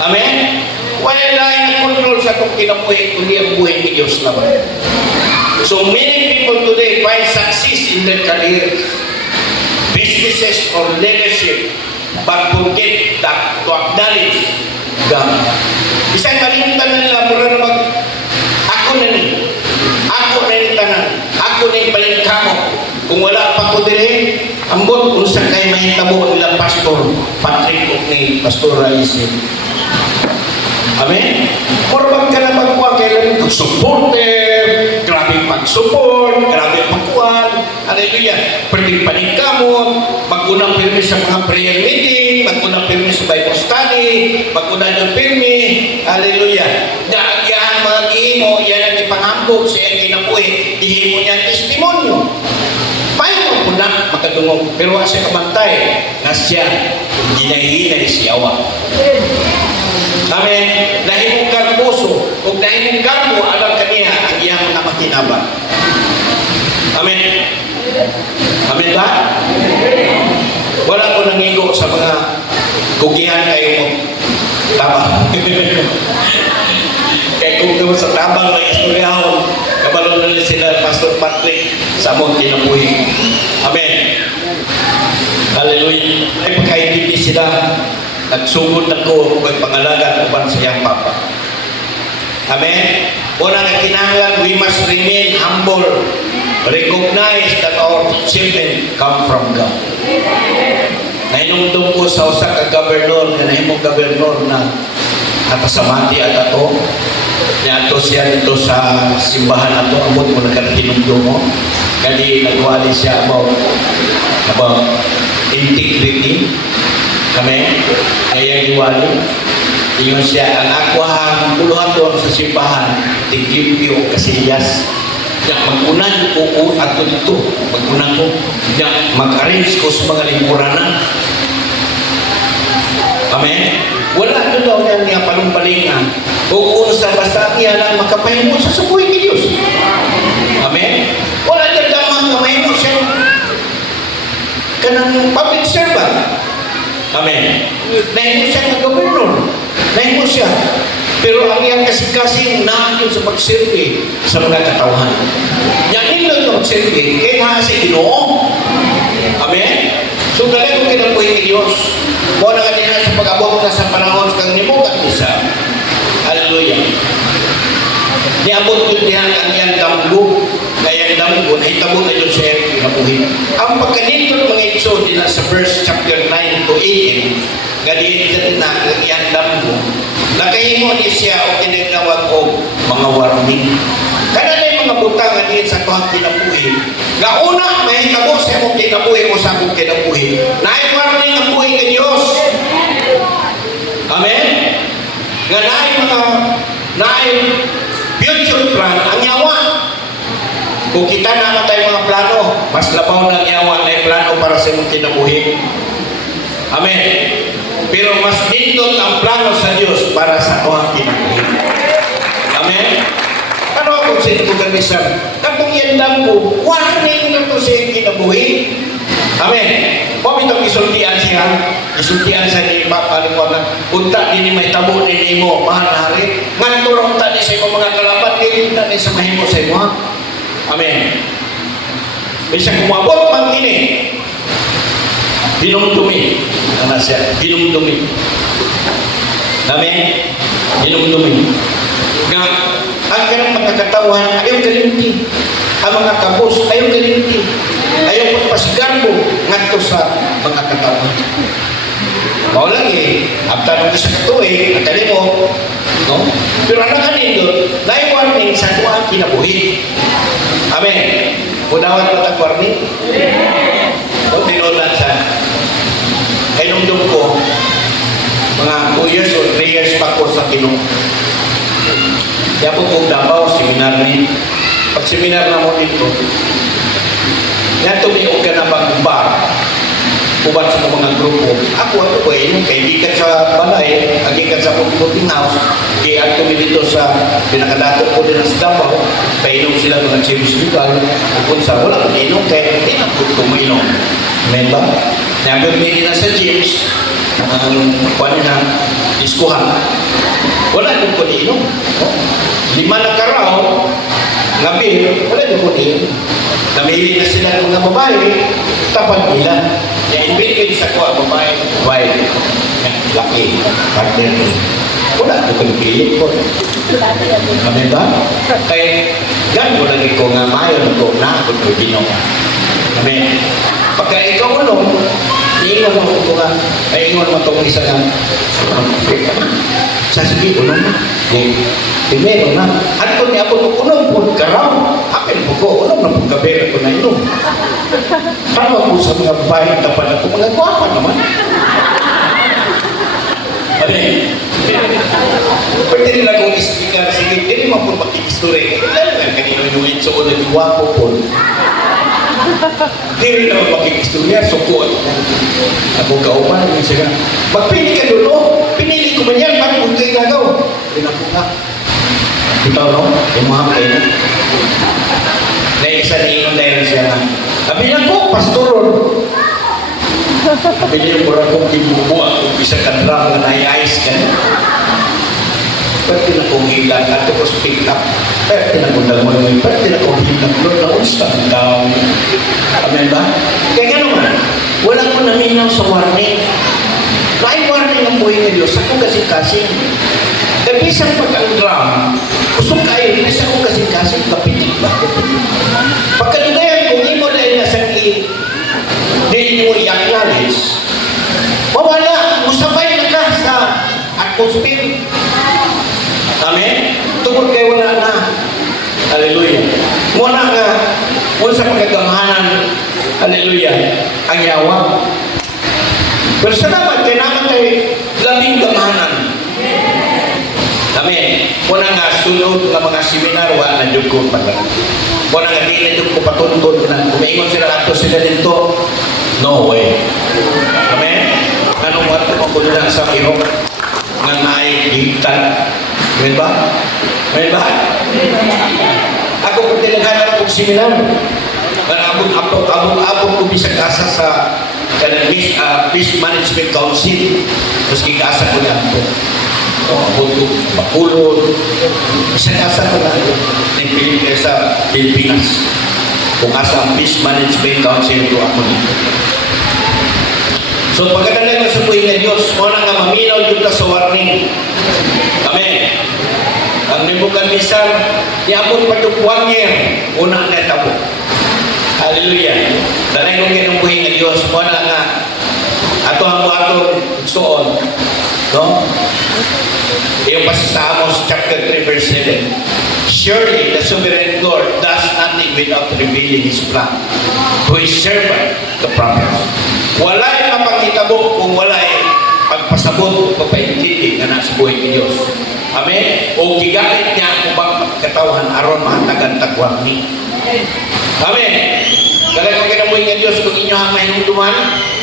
Amen? Wala lang control sa itong kinabuhi kundi ang buhay ni Diyos naman. So many people today find success in their careers, businesses, or leadership, but forget that to acknowledge God. Isang kalimutan na nila, mula na ako na ni tanan, ako na yung palingkamo. Kung wala pa ko din, ambot kung saan kayo mahitabo nila Pastor Patrick o ni Pastor Raisin. Amen? Morbang ka na supporter, grabe pag-support, grabe pagkuhan. Hallelujah. Pwedeng paningkamot, mag-unang pirmi sa mga prayer meeting, mag-unang pirmi sa Bible study, mag-unang ng pirmi. Hallelujah. Yan mga gihimo, yan ang ipangambog sa iyang kinabuhi. Gihimo niyan testimonyo. Paano po na makadungog? Pero ang siya kamantay, na siya, ginahinay siyawa. Amen. Dahil mong karboso, o dahil mong karbo, alam kaniya ang iyang mga makinabang. Amen. Amen ba? Wala ko nangigo sa mga kugihan kayo mo tabang. Kaya kung gawin sa tabang ng istoryahon, kabalo na sila Pastor Patrick sa mong kinabuhi. Amen. Hallelujah. Ay pagkaintindi sila, nagsugod na ko kung pangalagan upan sa iyang papa. Amen. Una nga kinahanglan, we must remain humble. Recognize that our achievement come from God. Nahinungtong ko sa usa ka gobernador, na nahimong gobernador na atasamati at ato. Niato siya dito sa simbahan ato, amot mo nagkatinungtong mo. Kali nagwali siya about integrity. Amen. Kaya iwali. Iyon siya, ang akwahang puluhan doon sa simbahan, tiglimpyo o kasiyas. Yang mag-unan ko at dito, mag-unan ko, yang mag-arrange ko sa mga lingkuranan. Amen? Wala doon daw niya palumbalingan. Kung sa basta niya lang makapahimot sa subuhin ni Diyos. Amen? Wala niya damang kamahimot siya. Kanang public servant. Amen. Nahimot siya ng gobernador. Nahimot siya. Pero ang iyang kasing-kasing naanyo sa pagsilbi sa mga katauhan. Yan nila ito magsilbi, kaya nga sa Ginoo. Amen? So, galing kong kinabuhin ni Diyos. Muna nga nila sa pag-abot na sa panahon sa kang nimukat isa. Hallelujah. Niabot yun diyan ang iyang damgo. Kaya ang damgo, nahitabo na yun sa iyang kinabuhin. Ang pagkanindot mga iso, din sa verse chapter 9 to 18, gadiin na ang iyang damgo, nakahimo ni siya o kinagawag o mga warning. Kana na yung mga butangan din sa kuhang kinabuhi. Gauna, may hitabo sa mong kinabuhi o sa mong kinabuhi. Naay warning ang buhay ka Diyos. Amen? Nga naay future plan ang yawa. Kung kita naman tayo mga plano, mas labaw ng yawa na plano para sa mong kinabuhi. Amen? Pero mas nindot ang plano sa Diyos para sa kuhang kinabuhi. Amen? Ano ako sa ito kamisan? Kapag yandang ko, warning na ito sa kinabuhi. Amen? Kung itong isultian siya, isultian sa ni Papa Lingwanan, punta din ni may tabo din mo, mahal na hari. Nganturong tani sa imo mga kalaban, din tani sa mahimo sa imo. Amen? Bisa kumabot mang ini. Dinumdumi. Ano siya? Dinumdumi. Amen? Dinumdumi. Nga, ang ganang mga katawan, ayaw galinti. Ang mga kabos, ayaw galinti. Ayaw pagpasigarbo ngadto sa mga katawan. Mao lang after nung isa katuig, nakalimo, no? Pero ang nakanindot, na-warning sa kuha kinabuhi. Amen? Unawat mo ang warning? Kung tinulan sa inumdum ko, mga 2 years or 3 years pa ko sa Kinong. Kaya po kung Davao, seminar ni. Pag seminar na mo dito, yan tumiog ka na pag-bar, uban sa mga grupo. Ako ba yun? Kaya ikan sa balay, ikan sa cooking house, kaya at tumi dito sa pinakadato ko din sa Davao, painom sila mga cheers legal, kung sa wala kong inom, kaya pinakot ko mo inom. Amen ba? Nabir din na sa James, ang kuwan na diskuhan. Wala kong ko inom. 5 na karaw, ngabi, wala kong ko inom. Namili na sila ng mga babae, tapat nila. Kaya in-between sa kuha, babae, laki, partner ko. Wala kong pilit ko. Amen ba? Kaya, gano'n lagi ko nga mayon ko na ako ko ginong. Amen. Pagka ikaw iingon mo ko nga, ay ingon mo itong isa nga, Sige, unom na. Primero na. Ano niya po, unom po karaw. Apin po ko, unom na po gabi ako na inom. Tama po sa mga bahay na pa na po, mga gwapa naman. Ano pwede nila kong istikan, sige, hindi mo po makikistori. Lalo nga, kanino yung Enzo o naging wapo po. Hindi rin naman makikistorya, suko ako kaupan, yung siya magpili ka doon, pinili ko man yan, bakit mo kayo nagaw? Pinapo ka. Ikaw no, yung mga kayo na. Naisa niyon dahil siya nga. Sabi lang ko, pastoron. Sabi niyo, mura kong tibubuan kung isa ka drum na nai-ice ka. Pwede na kong hilang at tapos pick up. Pwede na kong dalawin. Pwede na kong hilang. Lord na unsta. Amen ba? Kaya gano'n man, wala ko naminaw sa warning. May warning ang buhay ng Diyos. Ako kasing-kasing. Kabisang pag ang drum, kusong kayo, isa ko kasing-kasing, kapitig ba? Pagkalugayan, kung imo dahil nasa hindi mo i-acknowledge, mawala, musabay na ka sa atmosphere. Amen? Tungkol kayo wala na. Hallelujah. Muna nga, muna sa pagkagamahanan, hallelujah, ang yawa. Pero salamat, kaya naman tayo labing gamahanan. Amen. Muna nga, sunod ng mga seminar, wala na dyan ko pala. Muna nga, di na dyan ko patuntun na. Kumaingon sila ato sila dito, no way. Amen? Anong wato ko na sa irok ng may higtan? Amen ba? Amen ba? Ako kung tinaghanap kong seminar, abot ko bisang kasa sa Peace Management Council. Tapos kikasa ko na ito. Abot ko Bakulod. Bisang kasa ko na ito. Sa Pilipinas. Kung asa ang Peace Management Council ito ako dito. So pagkadalag na sa buhay na Diyos, muna nga maminaw dito sa warning. Amen. Ang Nebuchadnezzar, niabot pa ito 1 year, unang netabo. Hallelujah. Dalay ko kayo ng buhay na Diyos, muna nga, ato ang ato soon, no? Yung pa sa Amos chapter 3 verse 7. Surely the sovereign Lord does nothing without revealing His plan to His servant, the prophets. Wala'y mapakitabo kung wala'y pagpasabot o papaintindi na nasa buhay ni Diyos. Amen? O gigamit niya kung bang katawan aron mahatagan tagwang ni. Amen? Galay mo kinabuhi nga Diyos kung inyo ang mahinunduman,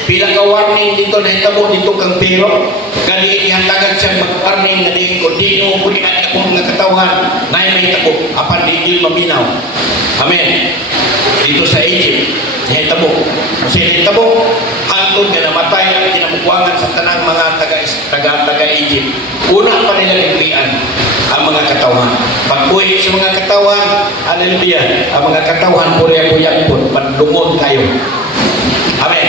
pila ka warning dito na hitabo dito kang pero, ganiin ihatagan siya mag-warning na diin ko, di mo kulihan akong mga katawan na may hitabo, apan di maminaw. Amen? Dito sa Egypt, hitabo. Kasi hitabo, hangtod nga namatay ang kinamukwangan sa tanang mga taga-Egypt. Una pa nila nagpian ang mga katawan. Pag-uwi sa mga katawan, hallelujah, ang mga katawan purya-purya po, panlumot kayo. Amen.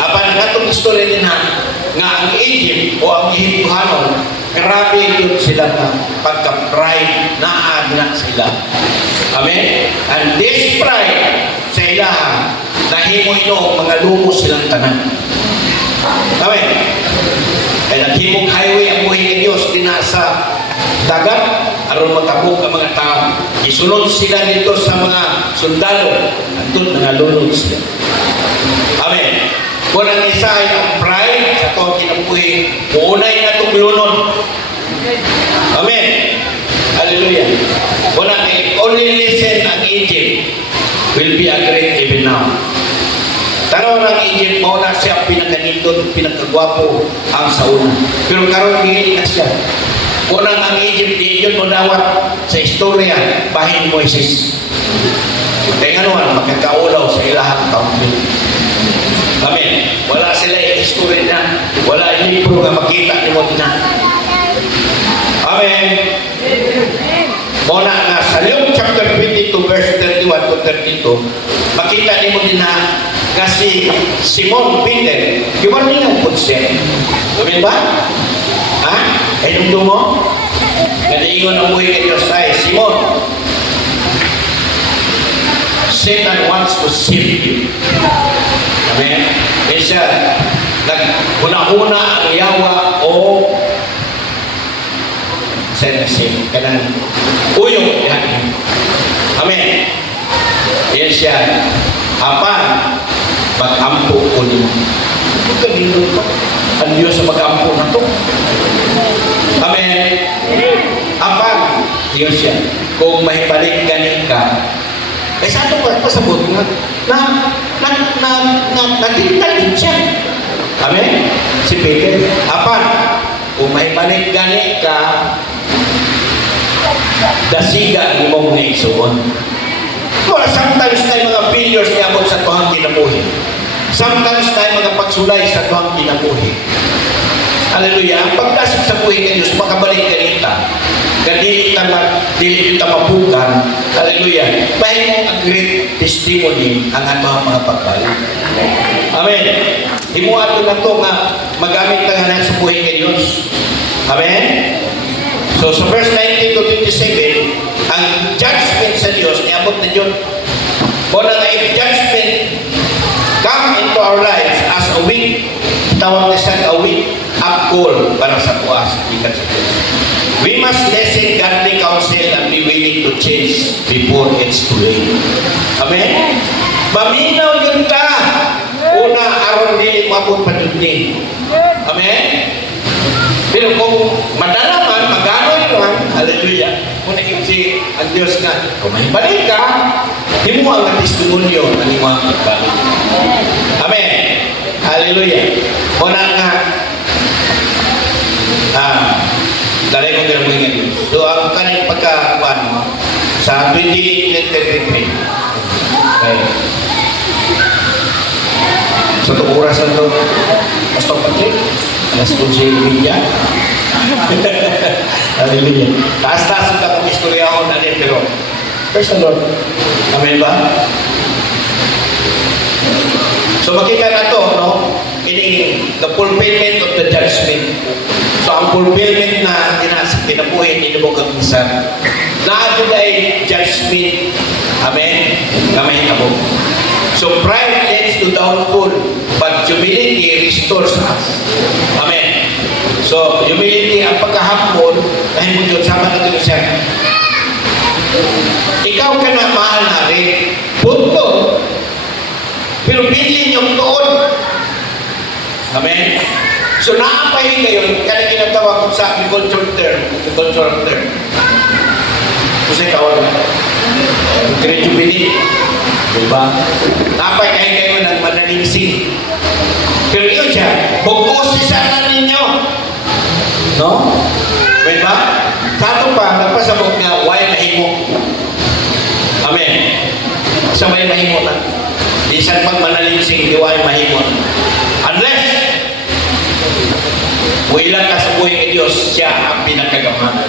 Apan ang atong istorya din nga ang Egypt o ang Egyptanon, grabe yun sila na pagka-pride na agna sila. Amen? And this pride sa ilahan, nahimo ino mga lumos silang tanan. Amen? Kaya naghimong highway ang buhay ng Diyos dinasa dagat aron matabog ang mga tao. Isunod sila dito sa mga sundalo at doon mga lulod sila. Amen? Kung ang isa ay ang pride sa itong kinabuhi, uunay na itong lunod. Amen? Hallelujah. Kung ang only listen ang Egypt will be a great even now. Tanaw ng Egypt, mauna siya pinagganitod, pinagkagwapo ang sauna. Pero karoon dili na siya. Unang ang Egypt, di yun mo dawat sa istorya, bahin ni Moises. Kaya nga naman, magkakaulaw sa ilahang country. Amen. Wala sila yung history na, wala yung libro na makita ni mo na. Amen. Muna nga, sa Luke chapter 22, verse 31 to 32, makita ni mo din na si Simon Peter, iwan niya ang punset. Amen ba? Ha? Ay nung mo? Naliingon ang buhay ng Diyos ay, Simon, Satan wants to sift you. Amen? Kaya siya, naguna-una ang yawa o sa safe. Kanang uyong yan. Amen. Yan siya. Apan, mag-ampo ko niyo. Huwag ka nindot pa. Ang Diyos sa mag-ampo na to. Amen. Apan, yun siya. Kung may balik ganin ka, eh sa ito pa, pasabot nga, natintalin siya. Amen? Si Peter. Apan, kung may balik ganin ka, dasiga ni mong naigsuon. Well, sometimes tayo mga failures ni abot sa tuhang kinabuhi. Sometimes tayo mga pagsulay sa tuhang kinabuhi. Hallelujah. Ang pagdasig sa buhay ng Diyos, makabalik ka nita. Dili kita mabukan. Hallelujah. Mahimong ang great testimony ang atong mga pagbalik. Amen. Himuat ko na ito nga magamit na nga sa buhay ng Diyos. Amen. So sa verse 19 to 27, ang judgment sa Diyos, niabot na Diyos. O na nga, if judgment come into our lives as a week, tawag na siya a week up-call para sa kuwas, ikan sa Diyos. We must listen godly counsel and be willing to change before it's too late. Amen? Maminaw yun ka. Una, aron dili mabot pa yun din. Amen? Pero kung madalaman, magano'y naman, hallelujah, kung nag-ibig ang Diyos nga, kung may balik ka, di mo ang testimonyo ng mga pagbalik. Amen. Hallelujah. Una nga, dalay ko ganun mga Diyos. So, ang kaning pagkakuan sa 28:33. Okay. So, itong oras na ito, Pastor Patrick, alas 11:30. Hallelujah. Taas-taas ka kung istorya ako na din, pero praise the Lord. Amen ba? So makita na to, no? Meaning, the fulfillment of the judgment. So ang fulfillment na kinabuhin, inubog ang minsan. Naagod ay judgment. Amen? Na may inabog. So pride leads to downfall, but humility restores us. Amen. So humility ang pagkahapon, dahil mo Diyos, sama na ito siya. Ikaw ka na mahal natin. Punto. Pero bilin yung tuon. Amen. So naapahin ngayon, kaya ginatawag ko sa agricultural term. Kasi tawag na. Great jubilee. Diba? Naapahin kayo ng manalingsing. Pero yun siya, bukusin sana ninyo. No? Diba? Sa ito pa, nagpasabot nga, why mahimo? Amen. Sa may mahimo na. Di siya pag manalingsing, di why mahimo na. Unless, wilang ka sa buhay ni Diyos, siya ang pinagkagamanan.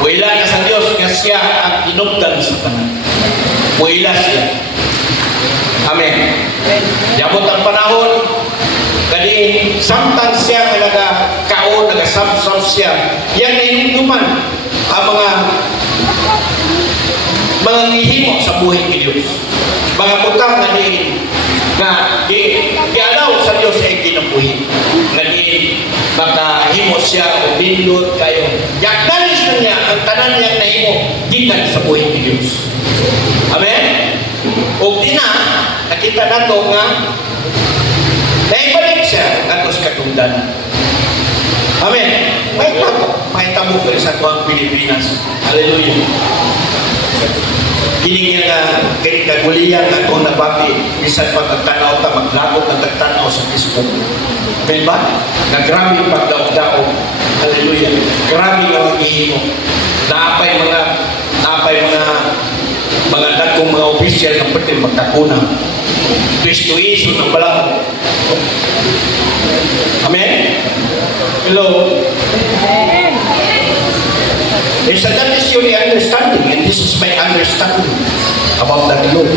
Wilang ka sa Diyos, nga siya ang inugdan sa tanan. Wila siya. Amen. Yabot ang panahon, kadi sometimes siya nagkakaon, nagasamsam siya, yang nahinduman ang mga nihimo sa buhay ni Diyos. Mga butang na diin, na gialaw sa Diyos ay kinabuhi. Na diin, makahimo siya o nindot kayo. Yakdanis na niya ang tanan niyang nahimo, gikan sa buhay ni Diyos. Amen? O nakita na ito nga, naibalik siya ato sa katungdanan. Amen? May tamo ko sa tuwang Pilipinas. Hallelujah. Kini niya nga, kini kaguliyan na kung nababi, minsan pag nagtanaw ta, maglagot na nagtanaw sa Facebook. Amen ba? Nagrabe pagdaw-daw. Hallelujah. Grabe nga maghihimo. Naapay mga dagkong mga opisyal ng pati magkakunang. Kristo-iso ng balang. Amen? Hello? If that is your understanding, and this is my understanding about that Lord.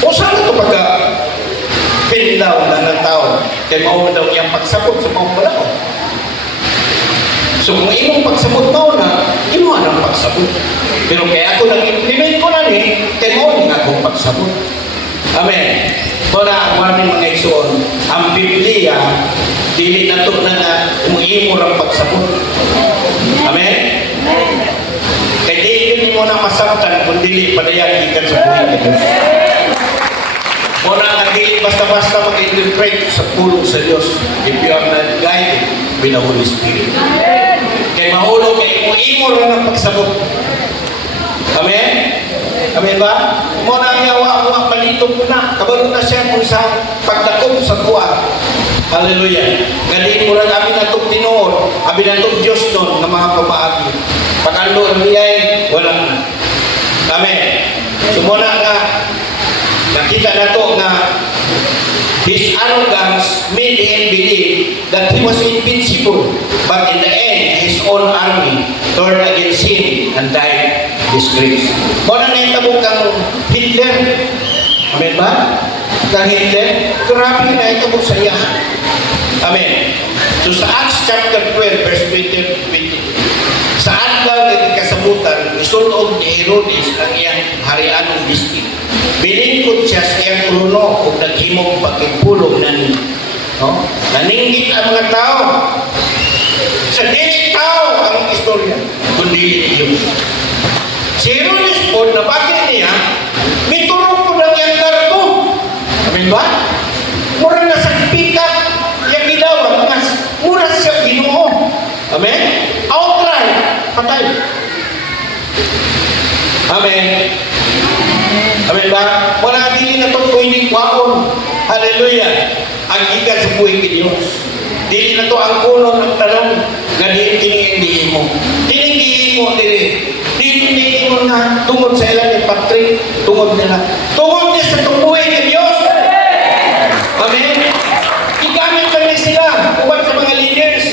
O saan ito pagka-pindaw na ng tao, kaya mao daw iyang pagsabot sa mga balang. So kung imong pagsabot mo na, imo ang pagsabot. Pero kaya ako nag-implement ko na kaya mo din akong pagsabot. Amen. Kung na ang maraming mga igsoon, ang Biblia, dili na ito na imo ang pagsabot. mo na masabtan kung dili padayan ikan sa buhay ni Diyos. Muna nga dili basta-basta mag-interpret sa pulong sa Diyos if you are not guided by the Holy Spirit. Kaya mahulog kay imo rin ang pagsabot. Amen? Amen ba? Muna nga wa palitong mo na. Kabalo na siya kung sa pagdakop sa kuwa. Hallelujah. Galiin mo lang kami na itong tinoon. Kami na itong Diyos nun na mga pamaagi. Pag-alo ang biyay, wala na. Amen. So muna nga, nakita na ito na his arrogance made him believe that he was invincible. But in the end, his own army turned against him and died disgrace. Muna na itabo kang Hitler. Amen ba? Kang Hitler, grabe na itabo sa iya. Amen. So sa Acts chapter 12, verse 20, sa adlaw ng kasabutan, isulog ni Herodes ang iyang harianong district. Bilingkod siya sa iyang trono o naghimong pagkipulong nanin. No? Naninggit ang mga tao. Sa dili tao ang istorya, kundi Diyos. Si Herodes po, nabagay niya, may turong po ng iyang kargo. Amen ba? Mura na sa pick-up, yung ginawa, mura siya Ginoo. Amen? Outright, patay. Amen. Amen ba? Wala din na itong pwedeng kwaon. Hallelujah. Ang ikan sa buhay ni Diyos. Dili na ito ang kuno ng talong na tinigin mo. Tinigin mo, tinigin mo na tungod sa ilang ni Patrick, tungod nila. Tungod niya sa buhay ni Diyos. Amen. Igamit pa rin sila. Uwan sa mga leaders.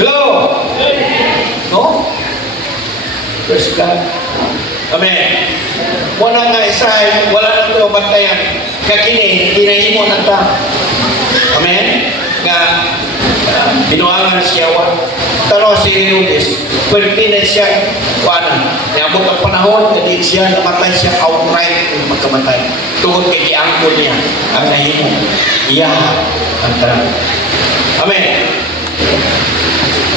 Hello? No? Praise God. Amen. Wala nga isa, wala na ito bantayan. Kakini, hinahimo na ta. Amen? Nga, binuangan siya. Taro si Herodes, pwede siya, wala. Niabot ang panahon, hindi siya, namatay siya outright, magkamatay. Tungkol kay kiangkol niya, ang nahimo. Iya, ang tarang. Amen.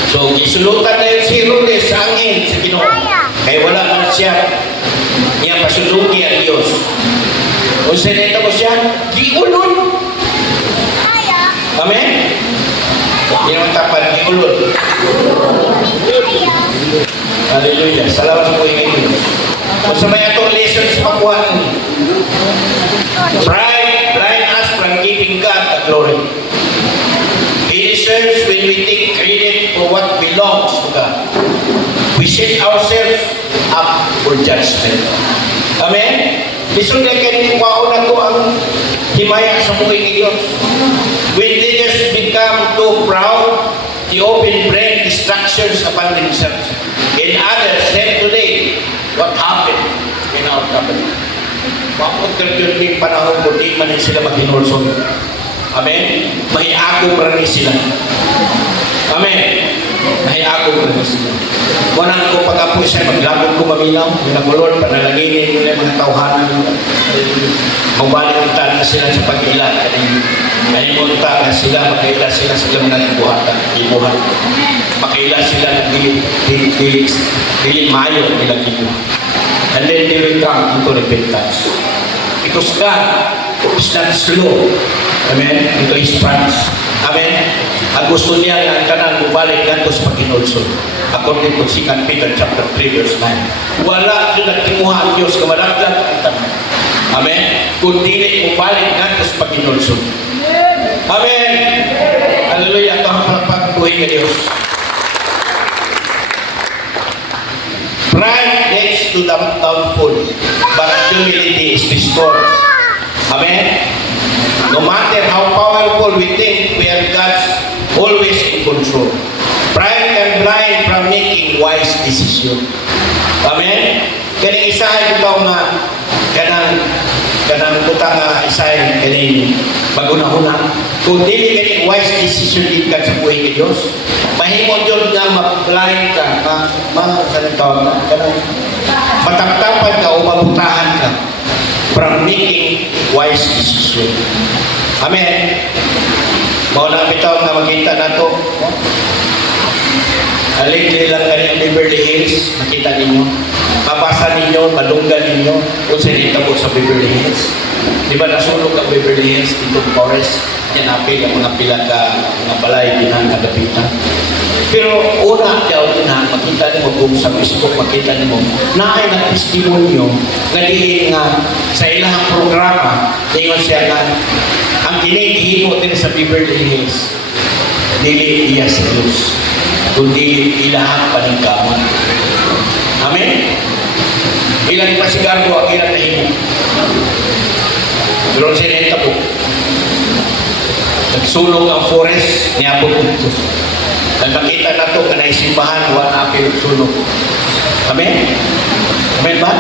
So, isulutan na yun si Herodes sa angin, sa Ginoo. Kaya wala man siya, niya pasulugi ang Diyos. Kung sineta mo siya, giulon. Amen? Yan ang tapat, giulon. Hallelujah. Salamat po yung Diyos. Kung sa may atong lessons makuha blind us from giving God the glory. He deserves when we take credit for what belongs to God. We set ourselves up for judgment. Amen? Lisod na kayo kuwaon na ito ang himaya sa buhay ni Diyos. When leaders become too proud, they often bring distractions upon themselves. In others, said today, what happened in our company? Mapagkat yun yung panahon kung di man sila maghinulson. Amen? May ako pa rin sila. Amen? May ako pa rin sila. Wanang ko pag-apoy siya, maglabog ko maminaw, minagulon, panalanginin nila mga tauhanan nila. Magbalik ang tala sila sa pag-ila. Ngayon tala sila, mag-ila sila sa mga ibuhatan. Mag-ila sila na dili mayo nilang ibuhat. And then they will come into repentance. Because God is not slow. Amen? Ito is promise. Amen? Ang gusto niya ang kanang bumalik nato sa Panginoon. According to 2 Peter chapter 3 verse 9. Wala doon nagtimuha ang Diyos kamalaglag ang tanan. Amen? Kung dili bumalik nato sa Panginoon. Amen? Hallelujah. Ito ang pagpuhin ng Diyos. Pride leads to the downfall, but humility is restored. Amen? No matter how powerful we think we are, God's always in control. Pride can blind from making wise decisions. Amen? Kaya isahin ito nga kanang butang isahin kaning magunahuna. Kung dili kaning wise decision din ka sa buhay ni Diyos, mahimo Diyos nga ma-blind ka, mataptapan ka o mabutahan ka from making wise decision. Amen. Maulang bitaw na makita na ito. Aligli lang kanina Beverly Hills, nakita ninyo. Mabasan ninyo, malunggan ninyo kung sa po sa Beverly Hills. Di ba nasunog ang Beverly Hills itong forest? Yan apil ang mga pila ka mga balay dinang-kadapitan. Pero una daw na makita mo kung sa Facebook, makita mo na ay nag-testimonyo nga diin nga sa ilang programa, ingon siya nga ang kinigihimo din sa Beverly Hills, dili iya sa Diyos, kundi ilahang paningkamot. Amen? Ilang pasigarbo ang ilang nahimo. Pero sinenta po, nagsulong ang forest, niya po ito. Nang nakita na ito, kanay simbahan, wala apil sulong. Amen? Amen ba?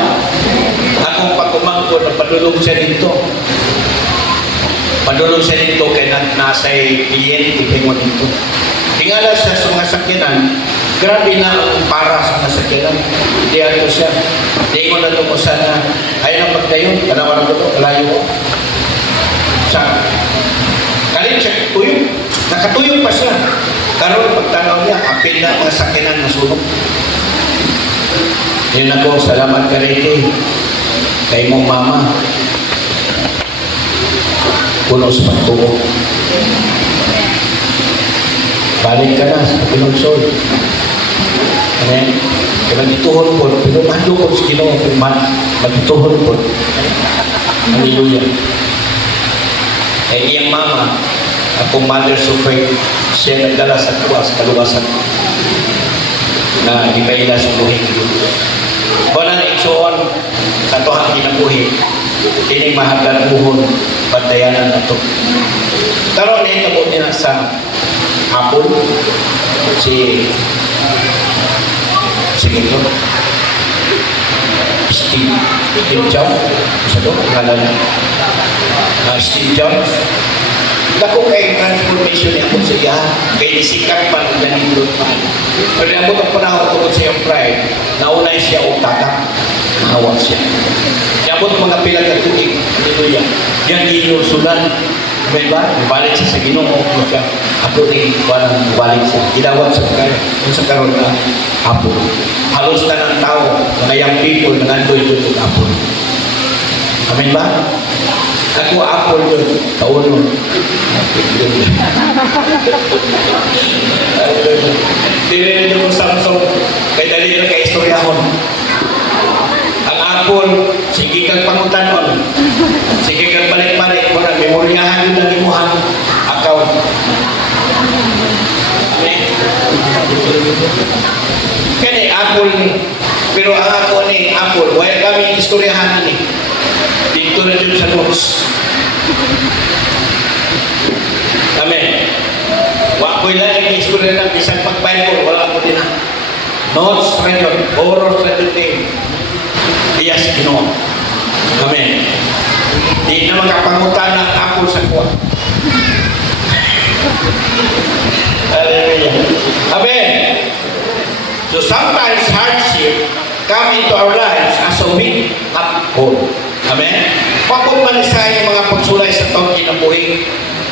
Akong pagkumangko, nagpadulong siya dito. Padulong siya dito kay nasa'y kliyente kayo dito. Tingala sa mga sakyanan, grabe na ang para sa mga sakyanan. Hindi ato siya. Hindi ko na ito kung sana. Ayaw na pagdayon, kanawan ko ito, kalayo ko. Sa kalit siya tuyong. Nakatuyong pa siya. Karoon pagtanaw niya, apil na mga sakyanan na sunog. Yun ako, salamat ka rin kay mong mama. Puno sa pagtubo. Balik ka na sa pinunsol. Amen? Kaya magituhon po, pero mandukot sa Ginoo, magituhon po. Hallelujah. Kaya iyang mama, akong mother of faith, siya nagdala sa kaluwasan na di ba ila sa buhay ko. Walang itsuon sa tuhang kinabuhi, tining mahagdan buhon, bandayanan na ito. Karoon na ito niya sa hapon, si ito, Steve Jobs, sa ito, ngalan Steve Jobs. Dako kay transformation niya po siya, kay isikat pa ng ganito pa. Pero abot ang panahon tungkol sa iyong pride, naunay siya o tatak, mahawak siya. Abot mga pilag at tubig, hallelujah. Yan inusulan, may ba? Balik siya sa Ginoo, siya. Ako rin, walang balik siya. Ilawat sa kaya, kung sa karoon na hapon. Halos na ng tao, mga young people, nangandoy doon ng hapon. Amen ba? Ako apple doon, kaunon. Dili mo Samsung, kay dali na kay istoryahon. Ang apple, sige kang pangutanon. Sige kang balik-balik mo na, memoryahan yung nalimuhan. Akaw. Kaya apple ni. Pero ang ako ni apple, wala kami istoryahan ni. Dito na dyan sa notes. Amen. Wakoy lang yung istorya ng isang pag-Bible, wala ko din na. Notes na yun, oros na yun. Iyas Ginoo. Amen. Di na makapangutan ng apple sa kuwa. Hallelujah. Amen. So sometimes hardship come into our lives as a wake-up call. Amen? Pagpumalisay yung mga pagsulay sa taong kinabuhi,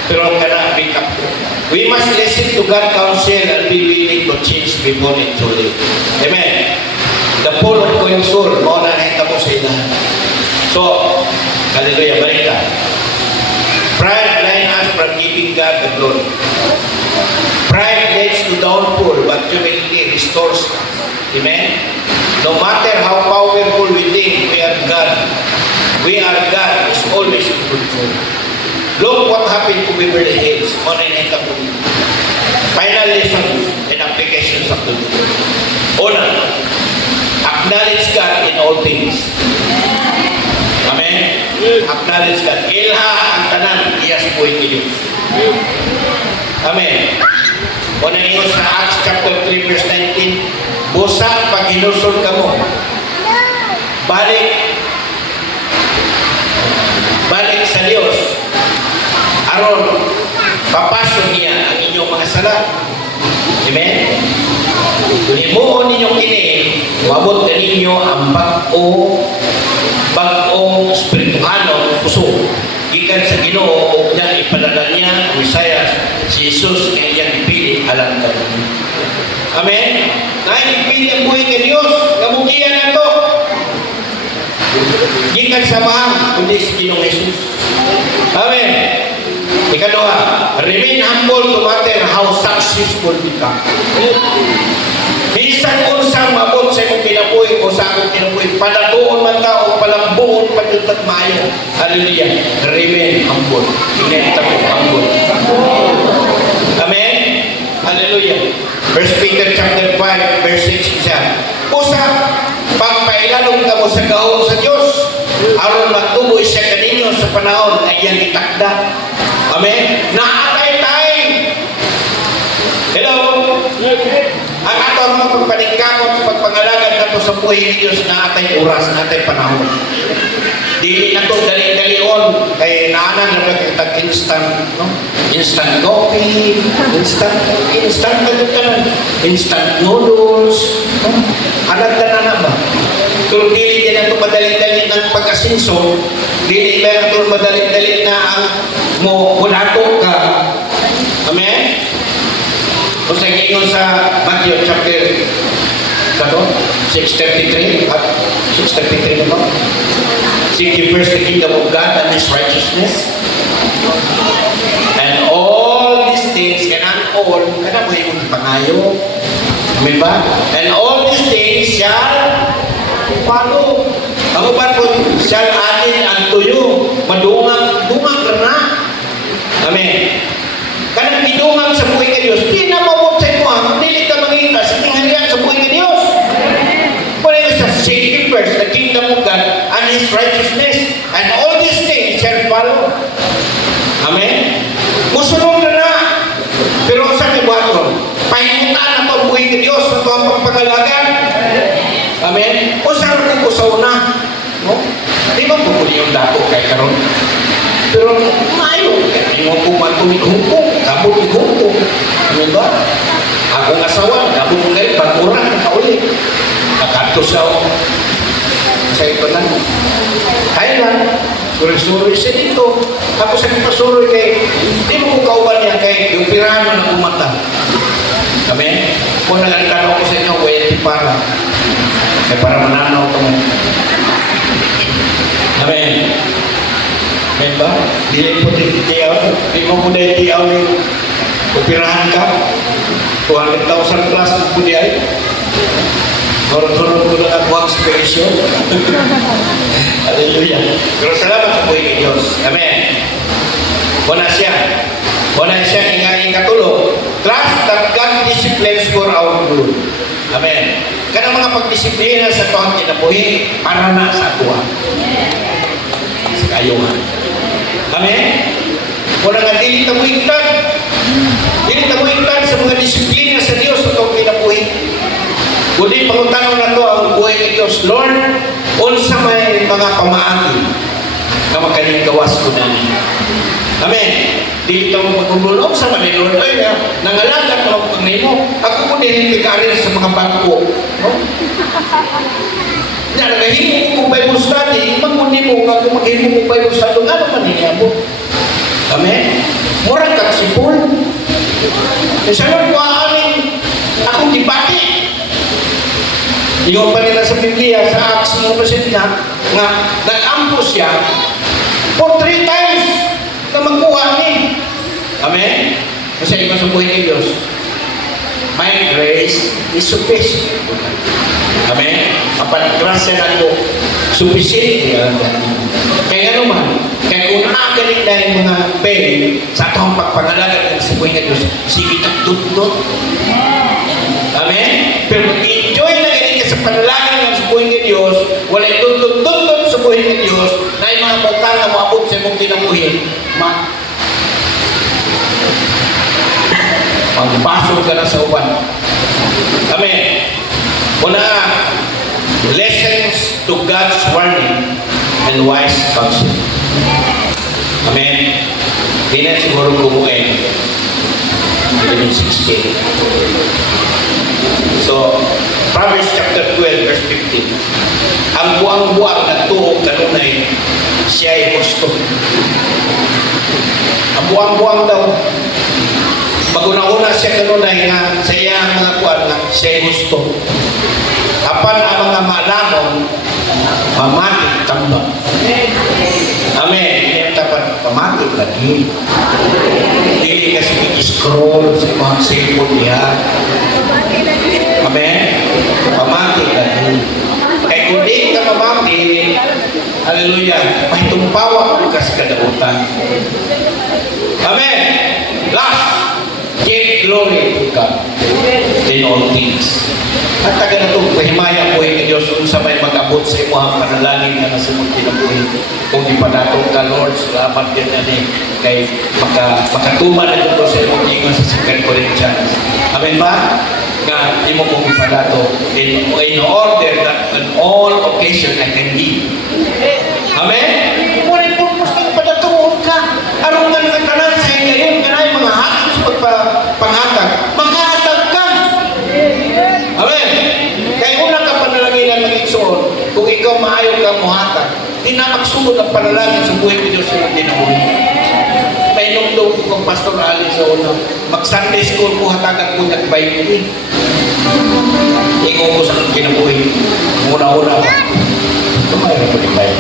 pero ang kana wake-up call. We must listen to God's counsel and be willing to change before it's too late. Amen? The pool of Coinsul, mo na nakita mo sa ila. So, hallelujah, balik ka. Pride blinds us from giving God the glory. Pride leads to downfall, but humility restores us. Amen? No matter how powerful we think we are God is always in control. Look what happened to Beverly Hills on an etapon. Final lesson and applications of the book. Una, acknowledge God in all things. Amen? Acknowledge God. Ilha ang tanan, iyas po ito. Amen. Una niyo sa Acts chapter 3 verse 19, busa pag hinusol ka mo, balik sa Diyos, aron papasok niya ang inyong mga sala. Amen? Kung imuon ninyong kini, wabot ka ninyo ang bagong spirituhanong puso. Gikan sa Ginoo, o niya ipadala niya ang Messiah, si Jesus, nga iyang ipili alang kami. Amen? Dahil ipili ang buhay ng Diyos, kamukian na ito. Gikan sa mahal, kundi si Ginoong Jesus. Amen. Ikaduha, remain humble no matter how successful ka. Bisan unsang mabot sa imong kinabuhi o sa akong kinabuhi, palatuon man ka o palambuon pa yun maayo. Hallelujah. Remain humble. Inenta mo humble. Amen. Hallelujah. 1 Peter chapter 5, verse 6 siya. Usa, pagpailalong ka mo sa gahom sa Diyos, aron magtuboy siya kaninyo sa panahon na iyang itakda. Amen. Naatay time. Hello. Ang ato ang mga pagpaningkamot sa pagpangalagad nato sa buhay ni Diyos na atay oras, na atay panahon. Dili na to dali-dalion kay naanan na nagkatag instant, no? Instant coffee, instant noodles, no? Alag na ba? Kung dili din na ito madali-dali ng pag-asinso, dili ba na ito madali-dali na ang mo kunato ka. Amen? Kung sa ingon sa Matthew chapter 6:33 at 6:33 naman. Seek ye first the kingdom of God and His righteousness. And all these things, kanang all, kanang mo yung pangayo. Amen ba? And all these things shall follow. Ako ba po, shall added unto you. Madungag na. Amen. Kanang idungag sa buhay ka Diyos, di na mabot sa ito ang dili ka mangita sa tingharian sa buhay ka Diyos. But it is a seek ye first the kingdom of God and His righteousness, and all these things shall follow. Amen? Musunod na. Pero sa ibaton, pahingutan na ito ang buhay ka Diyos sa ito ang pagpangalagan. Amen? O saan kung kusaw na? No? Di ba pupuli yung dato kay karon? Pero mayo, yung kuman tumihungkong, kabot ihungkong. Ano ba? Akong asawa, kabot mo ngayon, pag-urang na kauli. Nakato siya ako. Sa ito lang. Kaya lang, suri-suri siya dito. Ako sa ipasuri kay, hindi mo kong kauban niya kay yung pirano na kumata. Amen? Kung nagkano ko sa inyo, pwede para. Kaya para mananaw ko mo. Amen? Amen ba? Dili po titiyaw. Di mo po na itiyaw ni upirahan ka. 200,000 plus po di ay. Turun-turun ko na ang spesyo. Hallelujah. Pero salamat sa buhay ni Diyos. Amen. Una siya ikatulo. Trust that God disciplines for our good. Amen. Kanang mga pagdisiplina sa tuwang kinabuhi para na sa tuwa. Sa kayuhan. Amen. Kung nga dili ta mo ingtad sa mga disiplina sa Diyos sa tuwang kinabuhi. Kundi pangutanaw na to ang buhay ni Diyos. Lord, unsa may mga pamaagi na makaling gawas ko na niya. Amen. Dili ta mo magulong sa mga Lord. Ay, nangalagat na ako mo. Ako po nilipig arin sa mga bangko. No? Nagahimo kong Bible study, magmuni mo kung maghimo kong Bible study, ano man niya po? Amen? Murang kagsipol. Sa Lord, amin, akong dibati. Yung pa nila sa Biblia, sa Acts ng Pasensya, nga nag-ampo siya for 3 times na magkuha ni. Amen? Kasi iba sa buhay ni Diyos. My grace is sufficient. Amen? Kapag grasya na ito, sufficient. Kaya ano man, kaya kung nakagaling na yung mga pay sa itong pagpangalaga sa buhay ni Diyos, sige tagtutut. Amen? Pero enjoy na ganit ka sa panalangin ng buhay ni Diyos, wala itutut-tutut sa buhay ni Diyos, na yung mga bukal na maabot sa imong kinabuhin, magbasog ka na sa uban. Amen. Una, lessons to God's warning and wise counsel. Amen. Di na siguro kumuhin. 16. So, Proverbs chapter 12, verse 15. Ang buang-buang na tuog kanunay, siya ay gusto. Ang buang-buang daw, pag-una-una siya kanunay nga sa iya mga kuwan nga siya ay gusto. Apan ang mga malamon, Mamatik tambak. Amen. Hindi ang tapat. Pamatik lagi. Hindi kasi i-scroll sa mga cellphone niya. Amen. Pamatik lagi. Kaya kung di ka pamatik, hallelujah, mahitumpawa mo kasi kadautan. Amen. Last, give glory to God in all things. At taga na itong pahimaya po yung Diyos kung sa may mag-abot sa imo ang panalangin na nasunod kinabuhi. Kung di pa nato ka, Lord, salamat din na ni kay makatuman na ito sa imong ingon sa 2 Corinthians. Amen ba? Nga, di mo kong ipadato in order that on all occasion I can be. Amen? Mo rin po gusto ipadatuon ka. Aron nga nakatanan sa inyo yun, kanay mga hatag sa pagpanghatag. Maghahatag ka. Amen? Kaya una ka panalaginan ng igsoon, kung ikaw maayo ka muhatag, di na magsunod ang panalangin sa buhay ni Diyos sa mga tinuwi. Painong-tong ko kong Pastor Ali sa una, mag-Sunday school ko hatagan ko nag-20. Ingo ko sa kinabuhi. Muna-una ko. Kumain ko ni Bay.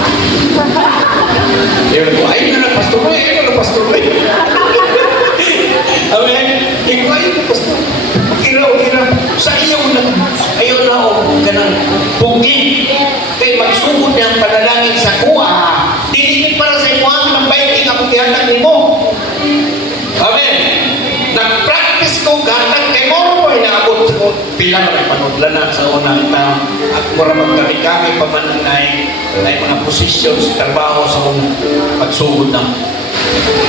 Yun ko, ayun na Pastor Roy, ayun na Pastor Roy. Amen? Ikaw, ayun na Pastor. Kira. Sa iyo na. Ayaw na ako. Ganang pugi. Kaya magsugod niya ang panalangin sa kuha. Dinitin para sa imo ang bayting ako tihatag ni mo. Amen. Nag-practice ko gatag kay mo. Inaabot sa pila na panudlanan sa unang taon. At mura magkami-kami pamanangay ay mga posisyon sa trabaho sa mong pagsugod na.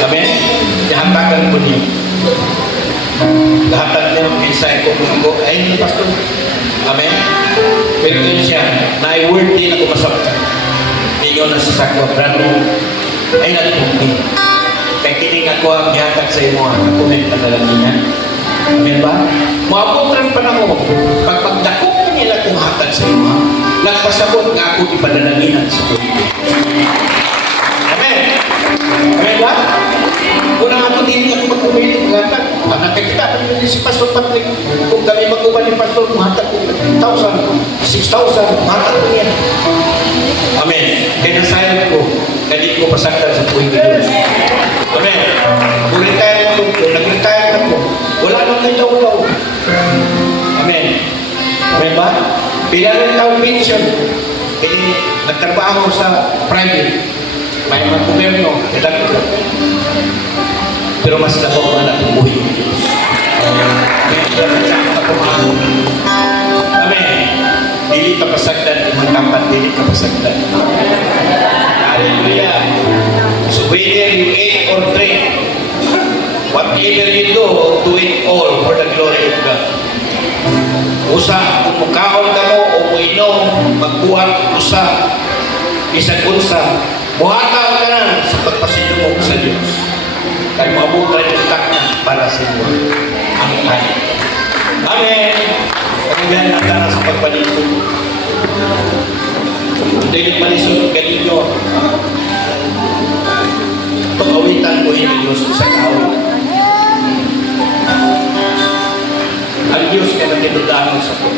Amen. Ihatagan ko niyo. Lahat niya ang inside ko kung ay hindi Pastor. Amen. Pero yun siya, na-word din ako masakta. Ninyo na sa sakwa, brano, ay nagpunti. Kaya kining ako ang ihatag sa imo, ako may panalangin niya. Amen ba? Maabot rin pa na ako. Pag pagdakot na nila kung hatag sa imo, nagpasabot nga ako ipadalaginan sa kulit. Amen. Amen ba? Kung ako din ako magpumili, maghatag. Nakakita namin si Pastor Patrick. Kung kami mag-uban ni Pastor, maghatag ko 1,000, 6,000, maghatag ko yan. Amen. Kaya nasayang ko, kaya ko pasaktan sa buhay ni Diyos. Amen. Kung retire na ko, nag-retire na ko, wala nang nagdaw-daw. Amen. Amen ba? Pila rin tao pension. Kaya nagtrabaho sa private. May mga gobyerno, ilang ko. Pero mas dapat na ang buhay ng Diyos. Amen. Dili ka pasagdan, imang kapat, dili ka pasagdan. Hallelujah. So whether you eat or drink, whatever you do it all for the glory of God. Usa, kung mukaon ka mo o muinom, magbuhat, usa, isang unsa, buhataw ka na sa pagpasinumog sa Diyos. Kaya mabuhay yung takna para sa iyo ang tayo. Amen. Pagkagan natin sa pagpanito. Hindi malisod galinyo. Pag-awitan ko yung Diyos sa kaawit. Ang Diyos ka na tinudaan sa po.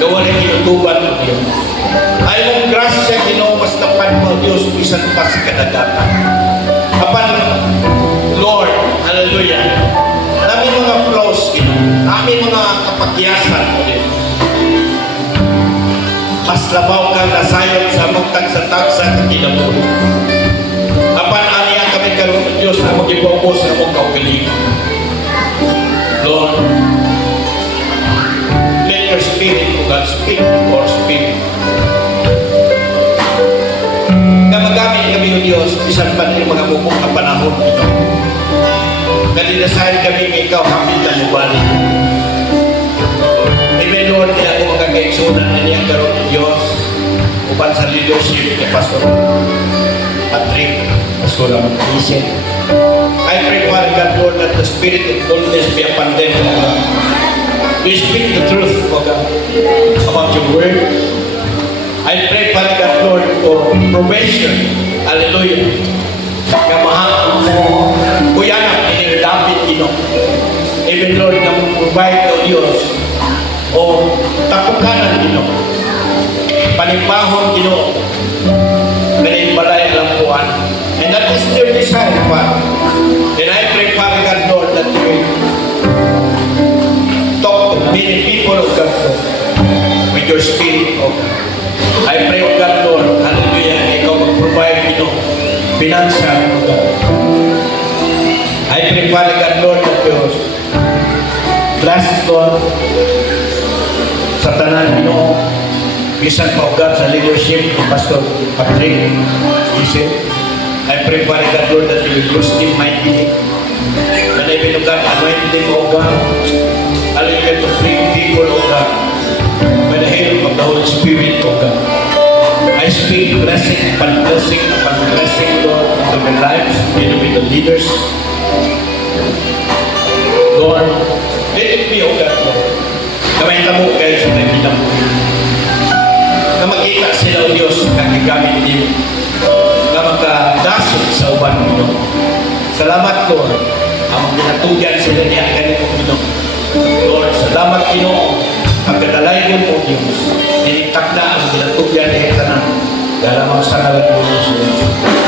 gawa ng kinutuban mo, Diyos. Ay mong grasya, Ginoo, mas tapat mo, Diyos, bisan pa sa kadagatan. Apan, Lord, hallelujah, namin mga flaws, Ginoo, namin mga kapagyasan mo, Diyos. Mas labaw kang nasayon sa mong tagsa-tagsa ng kinabuhi. Apan, aniya kami karoon, Diyos, na mag-ibopos na mong kaugalingan. Lord, let your spirit, O God, speak to our spirit. Na magamit kami, O Diyos, bisan pa rin mga mumong na panahon ito. Kalinasahin kami ng ikaw, hapit na mubalik. Amen, Lord, kaya ako magkakaigsunan na niya karoon ng Diyos upan sa leadership ni Pastor Patrick, Pastor Isin. I pray, Father God, Lord, that the spirit of boldness be upon them, O God. We speak the truth, O God, about your word. I pray, Father God, Lord, for provision. Hallelujah. Kamahal mo, kuyanak, inirapit, Ginoo. Even, Lord, na provide, O Diyos, o tapukanan, Ginoo. Panimpahon, Ginoo. Galing balay lampuan. And that is their desire, Father. And I pray, Father God, Lord, that you will talk to many people of God, Lord, with your spirit, O God. I pray, O God, Lord, hallelujah, na ikaw mag-provide, Ginoo, financial, O God. I pray, Father God, Lord, that you bless, Lord, sa tanan, Ginoo, bisan pa, O God, sa leadership ng Pastor Patrick Isin. I pray, Father God, Lord, that you will bless him mightily. And I pray, O God, anoint him, O God. Hallelujah, to bring people, O God, by the help of the Holy Spirit, O God. I speak blessing upon blessing, Lord, into their lives, into with the leaders. Lord, let it be, O God, Lord. Kamay tamo kayo sa mga kinabuhi. Na makita sila, O Diyos, kakigamit din. Na magkadasod sa uban mo. Salamat, Lord. Ang ginatugyan sila niya kanina mo. Lord, salamat, Ginoo. Ang kadalayon mo, Diyos. Niniktak na ang ginatugyan niya kanan. Dalam ang sangalan mo, Jesus.